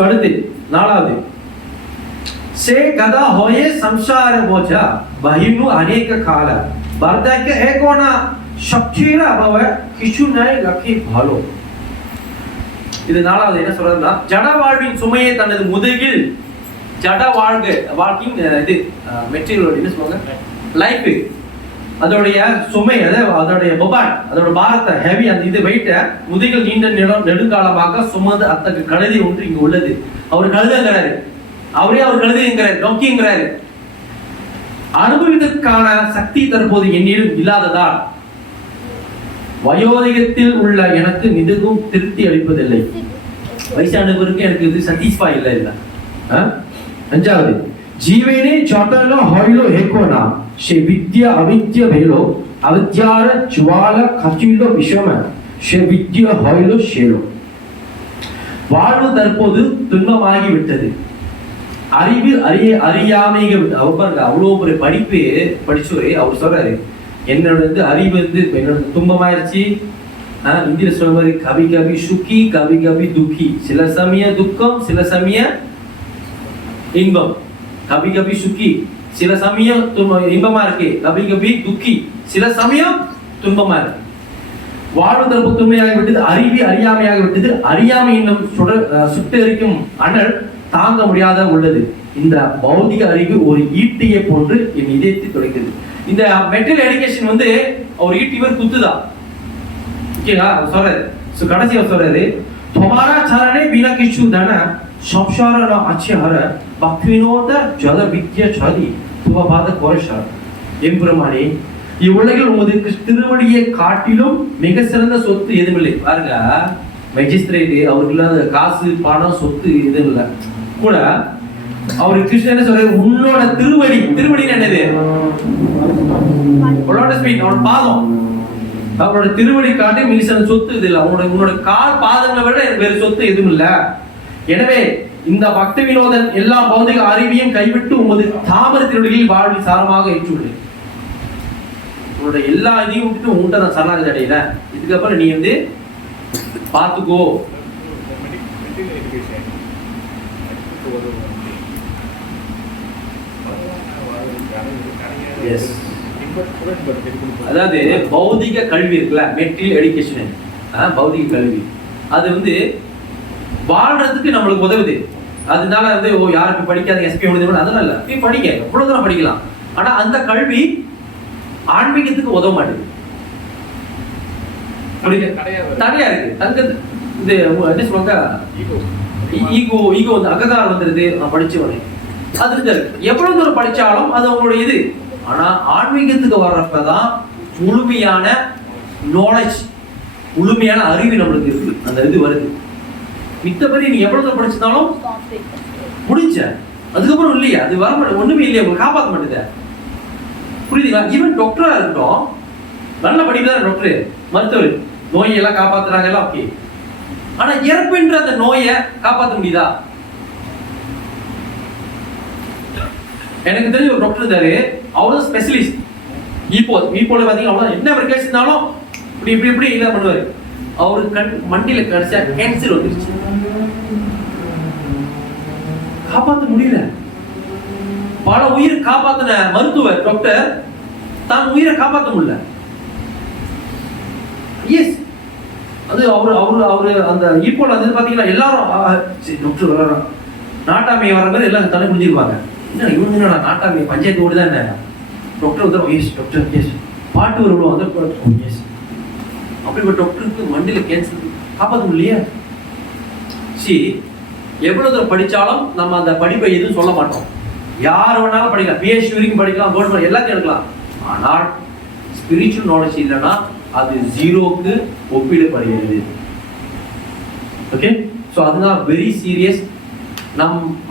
அடுத்து நாலாவது, से गदा होये संसार बोझा बहिनु अनेक काल बर्दक एकोना शक्तिर अभव किछु नै लखी भालो. இது நாலாவது என்ன சொல்றதுன்னா, ஜட வாழ்வின் சுமையை தனது முதுகில் ஜட வாழ்க்கின் இது மெட்டீரியல் என்ன சொல்லுவாங்க, லைஃப், அதோடைய சுமை, அதோடைய மொபைல், அதோட பாரத்தை ஹெவி, அந்த இது வெயிட்ட முதுகில் நீண்ட நெடுங்காலமாக சுமந்து அத்தகைய கழுதை ஒன்று இங்கு உள்ளது. அவர் கழுதைங்கிறாரு, அவரே அவர் கழுதைங்கிறாரு, நோக்கிங்கிறாரு. அனுபவித்தற்கான சக்தி தற்போது என்னிடம் இல்லாததால் வயோதிகத்தில் உள்ள எனக்கு மிகவும் திருப்தி அளிப்பதில்லை. வயசானவருக்கு எனக்கு இது சாட்டிஸ்ஃபை இல்லை. அஞ்சாவது ஜீவனே சட்டன ஹைலோ ஹேகோனா ஷே வித்யா அவித்ய வேலோ அவித்யார ஜுவால கச்சிலோ விஷம ஷே வித்யா ஹைலோ ஷேலோ. வாழ்வு தற்போது துன்பமாகி விட்டது, அறிவு அறியாமைக விட்டு. அவர் பாருங்க, அவ்வளவு ஒரு படிப்பு படிச்சவரு அவர் சொல்றாரு, என்னோட அறிவு என்னோட துன்பமாயிருச்சு. இந்தியில சொல்ற மாதிரி கவி கவி சுக்கி கவி கவி துக்கி, சில சமய துக்கம் சில சமய இன்பம். கவி கவி சுக்கி சில சமயம் இன்பமா இருக்கு, கவி கவி துக்கி சில சமயம் துன்பமா இருக்கு. வாழ்வு தரப்பு துணையாக விட்டது, அறிவி அறியாமையாக விட்டது. அறியாமை இன்னும் சுட்டெரிக்கும் அனல் தாங்க முடியாத உள்ளது. இந்த பௌதிக அறிவு ஒரு ஈட்டியை போன்று என் இதயத்தை துடைக்கிறது. இந்த மெட்டல் எஜுகேஷன் அவர் ஈட்டிவர் குத்துதான். ஓகேங்களா? சொல்றாரு கடைசி சொல்றாரு, தொமாரா சரணே பினா கிச்சு தன சம்சார அச்சிஹர பக்வினோத ஜல வித்ய சதி துவபாத கோரஷார். எம்பெருமானே, இவ்வுலகில் உமது திருவடியை காட்டிலும் மிக சிறந்த சொத்து எதுவும் இல்லை. பாருங்க, மெஜிஸ்ட்ரேட் அவருக்கு காசு பணம் சொத்து எதுவும் இல்லை கூட. அவரு கிருஷ்ணன் என்ன சொல்றாரு, உன்னோட திருவடி. திருவடி என்னது? அவனோட பாதம். அவனோட திருவடி காட்டி மிக சிறந்த சொத்து இது இல்லை. உன்னோட கால் பாதங்களை விட வேறு சொத்து எதுவும் இல்லை. எனவே இந்த பக்த வினோதன் எல்லா பௌதிக அறிவியும் கைவிட்டு உமது தாமர திருவடிகளில் வாழ்வில் சாரமாக ஏற்றுள்ளேன். உன்னோட எல்லா இதையும் விட்டுட்டு உன்கிட்ட நான் சரணாகதி அடையிறேன். இதுக்கப்புறம் நீ பார்த்துக்கோ. அதாவது பௌதிக கல்வி இருக்குல்ல, மெட்டீரியல் எஜுகேஷன், பௌதிக கல்வி, அது வாழ்றதுக்கு நம்மளுக்கு உதவுது. அதனால யாருக்கு படிக்காத எஸ்பி அதெல்லாம் இல்ல, நீ படிக்க எவ்வளவு தூரம் படிக்கலாம். ஆனா அந்த கல்வி ஆன்மீகத்துக்கு உதவ மாட்டேங்குது, தடையா இருக்கு. இந்த என்ன சொல்லுவாங்க, ஈகோ அகங்காரம் வந்துருது. நான் படிச்சவனே அது எவ்வளவு தூரம் படிச்சாலும் அது அவங்களோட இது. ஆனா ஆன்மீகத்துக்கு வர்றப்பதான் முழுமையான நாலேஜ், முழுமையான அறிவு நம்மளுக்கு இருக்கு, அந்த இது வருது. மித்தபடி நீ எவ்வளவு படிச்சிருந்தாலும் முடிஞ்ச அதுக்கப்புறம் இல்லையா, அது வர மாட்டேன், ஒண்ணுமே இல்லையா, உங்களுக்கு காப்பாற்ற மாட்டேங்க. புரியுதுங்களா? ஈவன் டாக்டரா இருக்கட்டும், நல்ல படிப்புதான் டாக்டர், மருத்துவர், நோயெல்லாம் காப்பாத்துறாங்க எல்லாம் ஓகே. ஆனா இறப்புன்ற அந்த நோயை காப்பாற்ற முடியுதா? எனக்கு தெரிஞ்ச ஒரு டாக்டர் இருந்தாரு, அவரும் ஸ்பெஷலிஸ்ட். ஈப்போல பாத்தீங்கன்னா அவ்வளவு என்ன ஒரு கேஸ் இருந்தாலும் இப்படி இல்ல பண்ணுவாரு. அவரு மண்டியில கடைசியா கேன்சர் வந்துருச்சு, காப்பாற்ற முடியல. பல உயிர் காப்பாத்தின மருத்துவர் டாக்டர் தான் உயிரை காப்பாற்ற முடியல. எஸ், அது அவரு அந்த ஈப்போல அது பாத்தீங்கன்னா எல்லாரும் டாக்டர் வர்றாங்க, நாட்டாமையை வர மாதிரி எல்லாம் தலை முடிஞ்சிருவாங்க. என்ன இவங்க நாட்டாமை பஞ்சாயத்து ஓடு தான் என்ன டாக்டர் வந்து எஸ் டாக்டர் எஸ் பாட்டு வருவோம் அந்த எஸ். அப்படிப்பட்ட டாக்டருக்கு மண்டியில கேன்சர், காப்பாற்ற முடியலையே. சரி, எவ்வளவு தூரம் படிச்சாலும் நம்ம அந்த படிப்பை எதுவும் சொல்ல மாட்டோம். யார் வேணாலும் படிக்கலாம், பிஹெச்டி வரைக்கும் படிக்கலாம், கவர்மெண்ட் எல்லாத்தையும் எடுக்கலாம். ஆனால் ஸ்பிரிச்சுவல் நாலேஜ் இல்லைன்னா அது ஜீரோக்கு ஒப்பிடப்படுகிறது. ஓகே, ஸோ அதுதான் வெரி சீரியஸ்.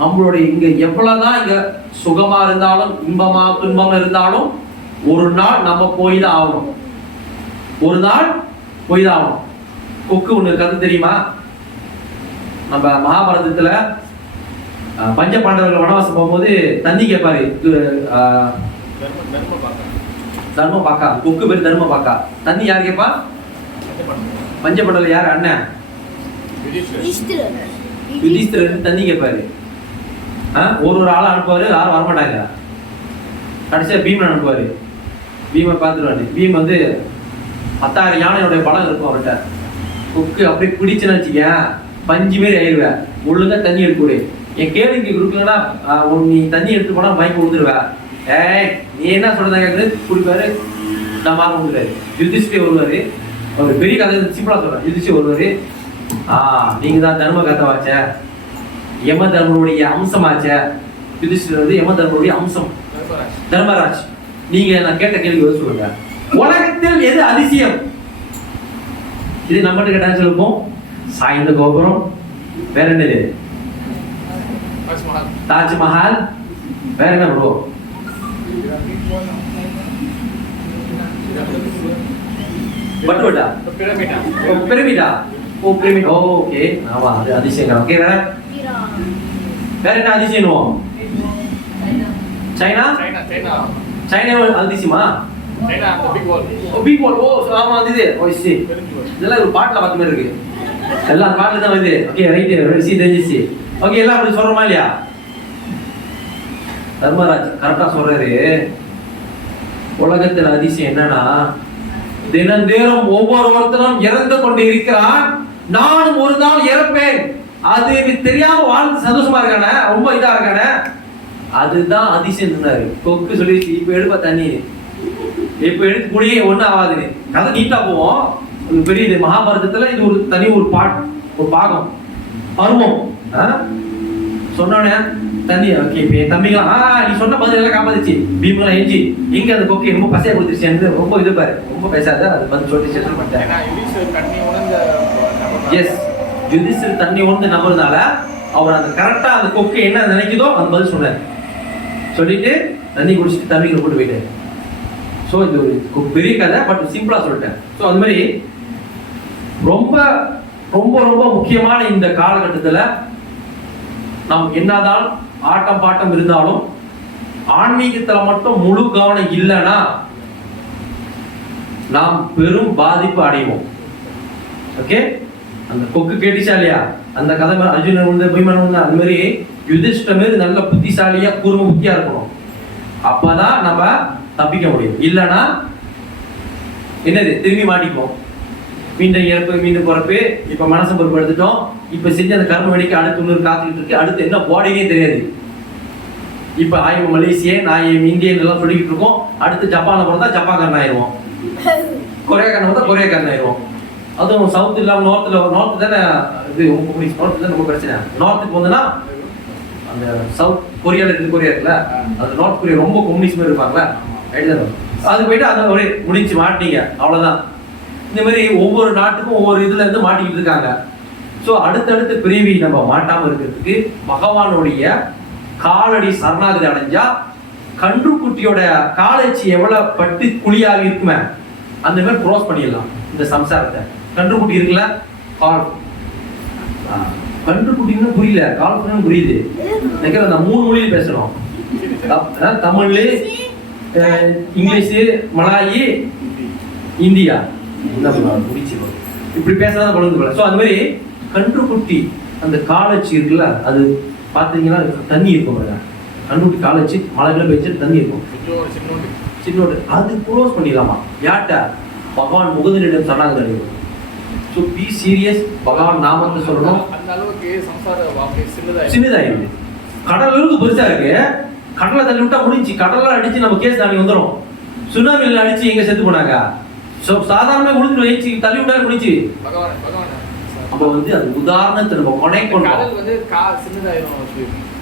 நம்மளுடைய இங்க எவ்வளவுதான் இங்க சுகமா இருந்தாலும் இன்பமா துன்பமா இருந்தாலும் ஒரு நாள் நம்ம போய் தான் ஆகணும், ஒரு நாள் போய் தான் ஆகணும். கொக்கு ஒண்ணு கதை தெரியுமா? நம்ம மகாபாரதத்துல பஞ்ச பாண்டவர்கள் வனவாசம் போகும்போது தண்ணி கேட்பாரு தர்ம பாக்கா, கொக்கு பேர் தர்ம பாக்கா. தண்ணி யார் கேட்பா? பஞ்ச பாண்டவர்கள் யார்? அண்ணன் யுதிஷ்டிரர் தண்ணி கேட்பாரு. ஒரு ஆளை அனுப்புவாரு, யாரும் வரமாட்டாங்க. கடைசியா பீமன் அனுப்புவாரு. பீமை பார்த்துருவாரு. பீம் 10,000 யானையோட பலம் இருக்கும் அவர்கிட்ட. கொக்கு அப்படி பிடிச்சுன்னு வச்சுக்க, பஞ்சு மாரி ஆயிடுவேன். ஒழுங்கா தண்ணி எடுக்க என் கேள்விக்கு கொடுக்கலன்னா நீ தண்ணி எடுத்து போனா மயக்க விழுந்துருவேன். நீ என்ன சொல்றத குடிப்பாரு, நான் வாங்க விழுந்துறாரு. யுதிஷ்டிரர் வருவாரு. அவர் பெரிய கதை சிம்பிளா சொல்றேன். யுதிஷ்டிரர் வருவாரு, நீங்க தான் தர்ம கதை வாச்ச, யம தர்மனுடைய அம்சமாச்ச. யுதிஷ்டிரர் யம தர்மனுடைய அம்சம், தர்மராஜ். நீங்க நான் கேட்ட கேள்வி சொல்லுங்க, உலகத்தில் எது அதிசயம்? இது நம்மகிட்ட கேட்டா சொல்லுவோம் சாய்ந்த கோபுரம், வேற என்னது? தாஜ்மஹால். வேற என்ன ப்ரோ? பட்டுவட்டா, பிரமிடா. ஓ பிரமிட், ஓகே. ஆமா, அது அதிசயம். ஓகே, வேற வேற என்ன அதிசயம்? சைனா. சைனா அதிசயமா? பிக் வால். ஓ ஆமா, அது ஓ சி. இதெல்லாம் ஒரு பாட்டுல பார்த்த மாதிரி இருக்கு. எல்லா பாட்டுல தான் வருது. Okay, right. சி தெரிஞ்சிச்சு. ஓகே, எல்லாம் அப்படி சொல்றோமா இல்லையா? தர்மராஜ் கரெக்டா சொல்றாரு. உலகத்துல அதிசயம் என்னன்னா, தினந்தேறும் ஒவ்வொருத்தரும் இறந்து கொண்டு இருக்கிறான். நானும் ஒரு நாள் இறப்பேன். அது தெரியாம வாழ்ந்து சந்தோஷமா இருக்கானே, ரொம்ப இதா இருக்கானே, அதுதான் அதிசயம் சொன்னாரு. கொக்கு சொல்லிடுச்சு, இப்ப எடுப்பா தண்ணி, இப்ப எடுத்து கூடியே ஒண்ணும் ஆகாதுன்னு. கதை நீட்டா போவோம். பெரிய இது மகாபாரதத்துல இது ஒரு தனி ஒரு பாகம் பருவம் சொன்னோன்னே தண்ணி. ஓகே, இப்ப என் தம்பிங்களா நீ சொன்ன பதில் எல்லாம் காப்பாதிச்சு. பீமெல்லாம் எஞ்சி எங்க அந்த கொக்கை ரொம்ப பசையா கொடுத்துருச்சு, ரொம்ப இது பாரு, ரொம்ப பேசாத, அது பதில் சொல்லி செட்டில் பண்ணிட்டேன். எஸ், யுதிஷ்டர் தண்ணி உணர்ந்து நம்புறதுனால அவர் அந்த கரெக்டா அந்த கொக்கை என்ன நினைக்குதோ அந்த பதில் சொன்னார். சொல்லிட்டு தண்ணி குடிச்சிட்டு தண்ணிக்கு போட்டு போயிட்டாரு. ஸோ இது ஒரு பெரிய கதை, பட் சிம்பிளா சொல்லிட்டேன். ஸோ அது மாதிரி ரொம்ப ரொம்ப ரொம்ப முக்கியமான இந்த காலகட்டத்தில் நாம் என்னதான் ஆட்டம் பாட்டம் இருந்தாலும் ஆன்மீகத்துல மட்டும் முழு கவனம் இல்லைன்னா நாம் பெரும் பாதிப்பு அடைவோம். ஓகே, அந்த கொக்கு கேட்டுச்சா இல்லையா? அந்த கதை அர்ஜுனன் வந்து பீமன் வந்து அந்த மாதிரி யுதிஷ்டர் மாதிரி நல்ல புத்திசாலியா கூர்ம புத்தியா இருக்கணும். அப்பதான் நம்ம தப்பிக்க முடியும். இல்லைன்னா என்னது, திரும்பி மாட்டிக்குவோம். மீண்டும் இறப்பு, மீண்டும் பிறப்பு. இப்ப மனசை பொறுப்பு எடுத்துட்டோம். இப்ப செஞ்ச அந்த கர்ம வேலைக்கு அடுத்து இன்னொரு காத்துக்கிட்டு இருக்கு. அடுத்து என்ன போடினே தெரியாது. இப்ப ஆய்வு மலேசியா, நான் இந்தியன் எல்லாம் சொல்லிக்கிட்டு இருக்கோம். அடுத்து ஜப்பான்ல பிறந்தா ஜப்பான்காரன் ஆயிடுவோம், கொரியாக்காரன் வந்தா கொரியாக்காரன் ஆயிடுவோம். அதுவும் சவுத் இல்லாம நார்த் தானே இது நார்த் தான் ரொம்ப பிரச்சனை. நார்த்துக்கு வந்தோன்னா அந்த சவுத் கொரியால இருக்கு, கொரியா இருக்குல்ல, அந்த நார்த் கொரியா ரொம்ப கம்யூனிஸ்ட் இருப்பாங்களா, அது போயிட்டு அந்த ஒரே முடிஞ்சு மாட்டீங்க, அவ்வளவுதான். இந்த மாதிரி ஒவ்வொரு நாட்டுக்கும் ஒவ்வொரு இதுல இருந்து மாட்டிக்கிட்டு இருக்காங்க. ஸோ அடுத்தடுத்து பிரிவி நம்ம மாட்டாம இருக்கிறதுக்கு பகவானுடைய காலடி சரணாகதி அடைஞ்சா கன்றுக்குட்டியோட காலச்சி எவ்வளவு பட்டு குழியாக இருக்குமே அந்த மாதிரி க்ரோஸ் பண்ணிடலாம் இந்த சம்சாரத்தை. கன்றுக்குட்டி இருக்குல்ல, கால் கன்றுக்குட்டின்னு புரியல, கால் புரியுது. அந்த 3 மொழியில் பேசணும், தமிழ், இங்கிலீஷ், மலாயி, இந்தியா. இப்படி பேசாதான் குழந்தை போல. ஸோ அது மாதிரி கன்றுக்குட்டி அந்த காலச்சி இருக்குல்ல, அது பார்த்தீங்கன்னா தண்ணி இருக்கும் பாருங்க. கன்றுக்குட்டி காலச்சி மழைகளை பெய்ச்சு தண்ணி இருக்கும், சின்னோடு. அது க்ளோஸ் பண்ணிடலாமா? யார்கிட்ட? பகவான் முகதனிடம் சொன்னாங்க. ஸோ பி சீரியஸ், பகவான் நாமத்தை சொல்லணும். அந்த அளவுக்கு சின்னதாயிருக்கு. கடல் அளவுக்கு பெருசா இருக்கு. கடலை தள்ளி விட்டா முடிஞ்சு, கடலாம் அடிச்சு நம்ம கேஸ் தாண்டி வந்துடும். சுனாமியில் அடிச்சு எங்க செத்து போனாங்க. ஸோ சாதாரணமாக முடிஞ்சு வச்சு தள்ளி விட்டாலும் முடிஞ்சு. அப்போ வந்து அது உதாரணத்தை நம்ம கனெக்ட் பண்ணுவோம்.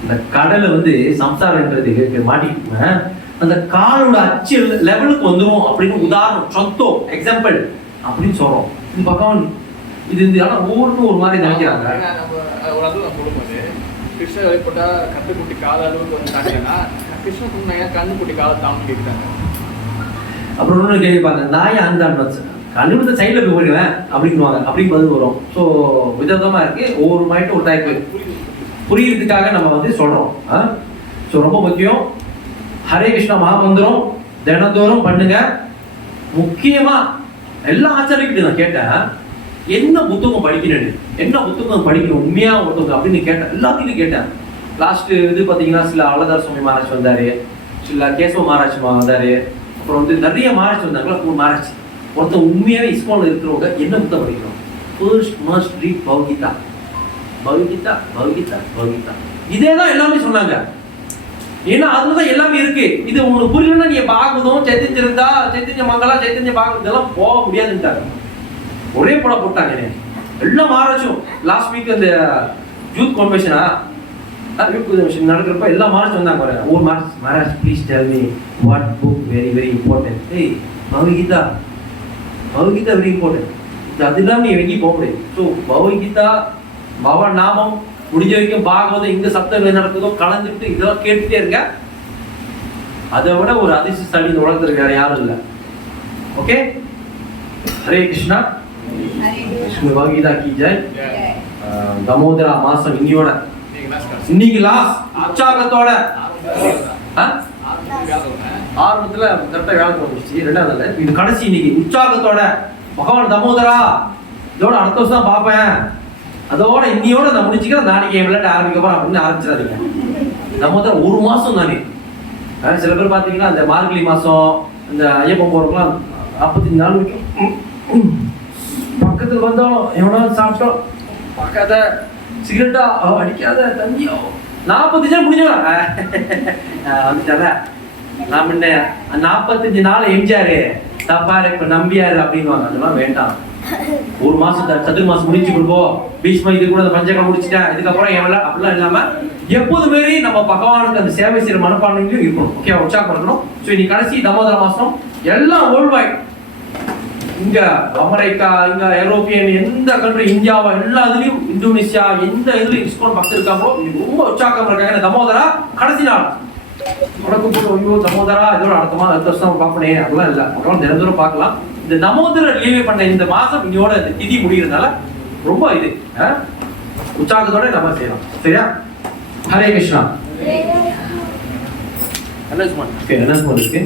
இந்த கடலை வந்து சம்சாரன்றது மாட்டிக்கிட்டு அந்த காலோட அச்சு லெவலுக்கு வந்துடும் அப்படின்னு உதாரணம், சொத்தோ எக்ஸாம்பிள் அப்படின்னு சொல்றோம். இது பகவான் இது ஆனா ஒவ்வொருக்கும் ஒரு மாதிரி நினைக்கிறாங்க. ஒரு அளவு நான் போடும்போது கிருஷ்ண வெளிப்பட்டா கண்டுக்குட்டி கால அளவுக்கு வந்து தாண்டினா கிருஷ்ண சொன்னாங்க கண்ணுக்குட்டி காலை தாண்டி கேட்குறாங்க. அப்புறம் இன்னொன்று கேட்பாங்க, நாய் அந்த கண்டுபிடித்த சைடில் போய் போயிடுவேன் அப்படிங்குவாங்க. அப்படின்னு பதில் வரும். ஸோ விதவிதமாக இருக்கு, ஒவ்வொரு மைண்டும் ஒரு டைப்பு புரியுறதுக்காக நம்ம வந்து சொல்றோம். ஸோ ரொம்ப முக்கியம். ஹரே கிருஷ்ணா மகாமந்திரம் தினந்தோறும் பண்ணுங்க. முக்கியமா எல்லா ஆச்சாரிக்கிட்ட நான் கேட்டேன், என்ன புத்தகம் படிக்கணும், என்ன புத்தகம் படிக்கணும் உண்மையா புத்தகம் அப்படின்னு கேட்டேன். எல்லாத்தையும் கேட்டேன். லாஸ்ட் இது பார்த்தீங்கன்னா சில அவலதார சுவாமி மகாராஜ் வந்தாரு, சில கேசவ மகாராஜ் வந்தாரு, அப்புறம் வந்து நிறைய மகாராஜ் வந்தாங்களா. மகாராஜ் ஒருத்தர் உண்மையாவே இஸ்கான்ல இருக்கிறவங்க என்ன புத்தகம் படிக்கணும்? First must read Bhagavad Gita, Bhagavad Gita, Bhagavad Gita, Bhagavad Gita. இதே தான் எல்லாமே சொன்னாங்க. ஏன்னா அதுதான் எல்லாமே இருக்கு. இது உங்களுக்கு புரியலன்னா நீங்க பாகவதம், சைத்தன்யா, சைத்தன்ய மங்களா, சைத்தன்ய பாகவதம் இதெல்லாம் போக முடியாதுன்ட்டாங்க. ஒரே போட போட்டாங்க எல்லா மகாராஜும். லாஸ்ட் வீக் அந்த யூத் கன்வென்ஷனா நடக்கிறப்ப எல்லா மகாராஜ் வந்தாங்க. ஒரு Maharaj please tell me what book very very important. ஏய் பகவத்கீதா, பகவத்கீதா வெரி இம்பார்ட்டன்ட். இது அது இல்லாமல் நீ எங்கேயும் போக முடியாது. ஸோ பகவத்கீதா, பகவான் நாமம், முடிஞ்ச வரைக்கும் பாகவதம் எங்க சப்தம் நடக்குதோ கலந்துட்டு இதெல்லாம் கேட்டுட்டே இருங்க. அதை விட ஒரு அதிர்ஷ்டசாலி இந்த உலகத்துல வேற யாரும் இல்லை. ஓகே, ஹரே கிருஷ்ணா. கிருஷ்ண பகவதா கி ஜெய். தமோதரா மாசம் இன்னைக்கு லாஸ்ட் உற்சாகத்தோட ஆரம்பத்துல கரெக்டா வேலை வந்துச்சு. ரெண்டாவது இது கடைசி இன்னைக்கு உற்சாகத்தோட பகவான் தமோதரா இதோட அடுத்த வருஷம் தான் பார்ப்பேன், அதோட இன்னையோட நான் முடிச்சுக்கிறேன், நாளைக்கு விளையாட ஆரம்பிக்கப்போம் அப்படின்னு ஆரம்பிச்சிடாதீங்க. தமோதரா ஒரு மாசம் தானே. சில பேர் பார்த்தீங்கன்னா அந்த மார்கழி மாசம் இந்த ஐயப்பன் போறவங்களாம் 45 நாள் வரைக்கும் பக்கத்துக்கு வந்தாலும் எவ்வளோ சாப்பிட்டோம் பார்க்காத, சிகரெட்டா அடிக்காத, தண்ணியோ 45 நாள் முடிஞ்சவன் வந்துட்டால. நான் முன்ன 45 நாள் எம்ஜிஆரு தப்பாரு இப்ப நம்பியாரு அப்படின்வாங்க. அதெல்லாம் வேண்டாம். ஒரு மாசம் சதுர் மாசம் முடிச்சு கொடுப்போம். பீஷ்மா இது கூட பஞ்சகம் முடிச்சுட்டேன், இதுக்கப்புறம் எவ்வளோ அப்படிலாம் இல்லாம எப்போதுமே நம்ம பகவானுக்கு அந்த சேவை செய்யற மனப்பான்மையும் இருக்கணும். ஓகே, உற்சாகப்படுத்தணும். ஸோ இன்னைக்கு கடைசி தமோதர மாசம் எல்லாம் வேர்ல்ட் வைட், இங்க அமெரிக்கா, இங்க ஐரோப்பியன், எந்த கண்ட்ரி, இந்தியாவா எல்லா இதுலயும், இந்தோனேஷியா, எந்த இதுலயும் இஸ்கோன் பக்தர் இருக்காங்களோ ரொம்ப உற்சாகம் இருக்காங்க. தமோதரா கடைசி நாள் உனக்கு போட்டு ஐயோ தமோதரா இதோட அடுத்த வருஷம் பார்ப்பனே அதெல்லாம் இல்லை. அப்புறம் தினந்தோறும் பார்க்கலாம். இந்த தமோதர லீவே பண்ண இந்த மாசம் இன்னையோட இந்த திதி முடிகிறதுனால ரொம்ப இது உற்சாகத்தோட நம்ம செய்யலாம். சரியா? ஹரே கிருஷ்ணா. என்ன இருக்கு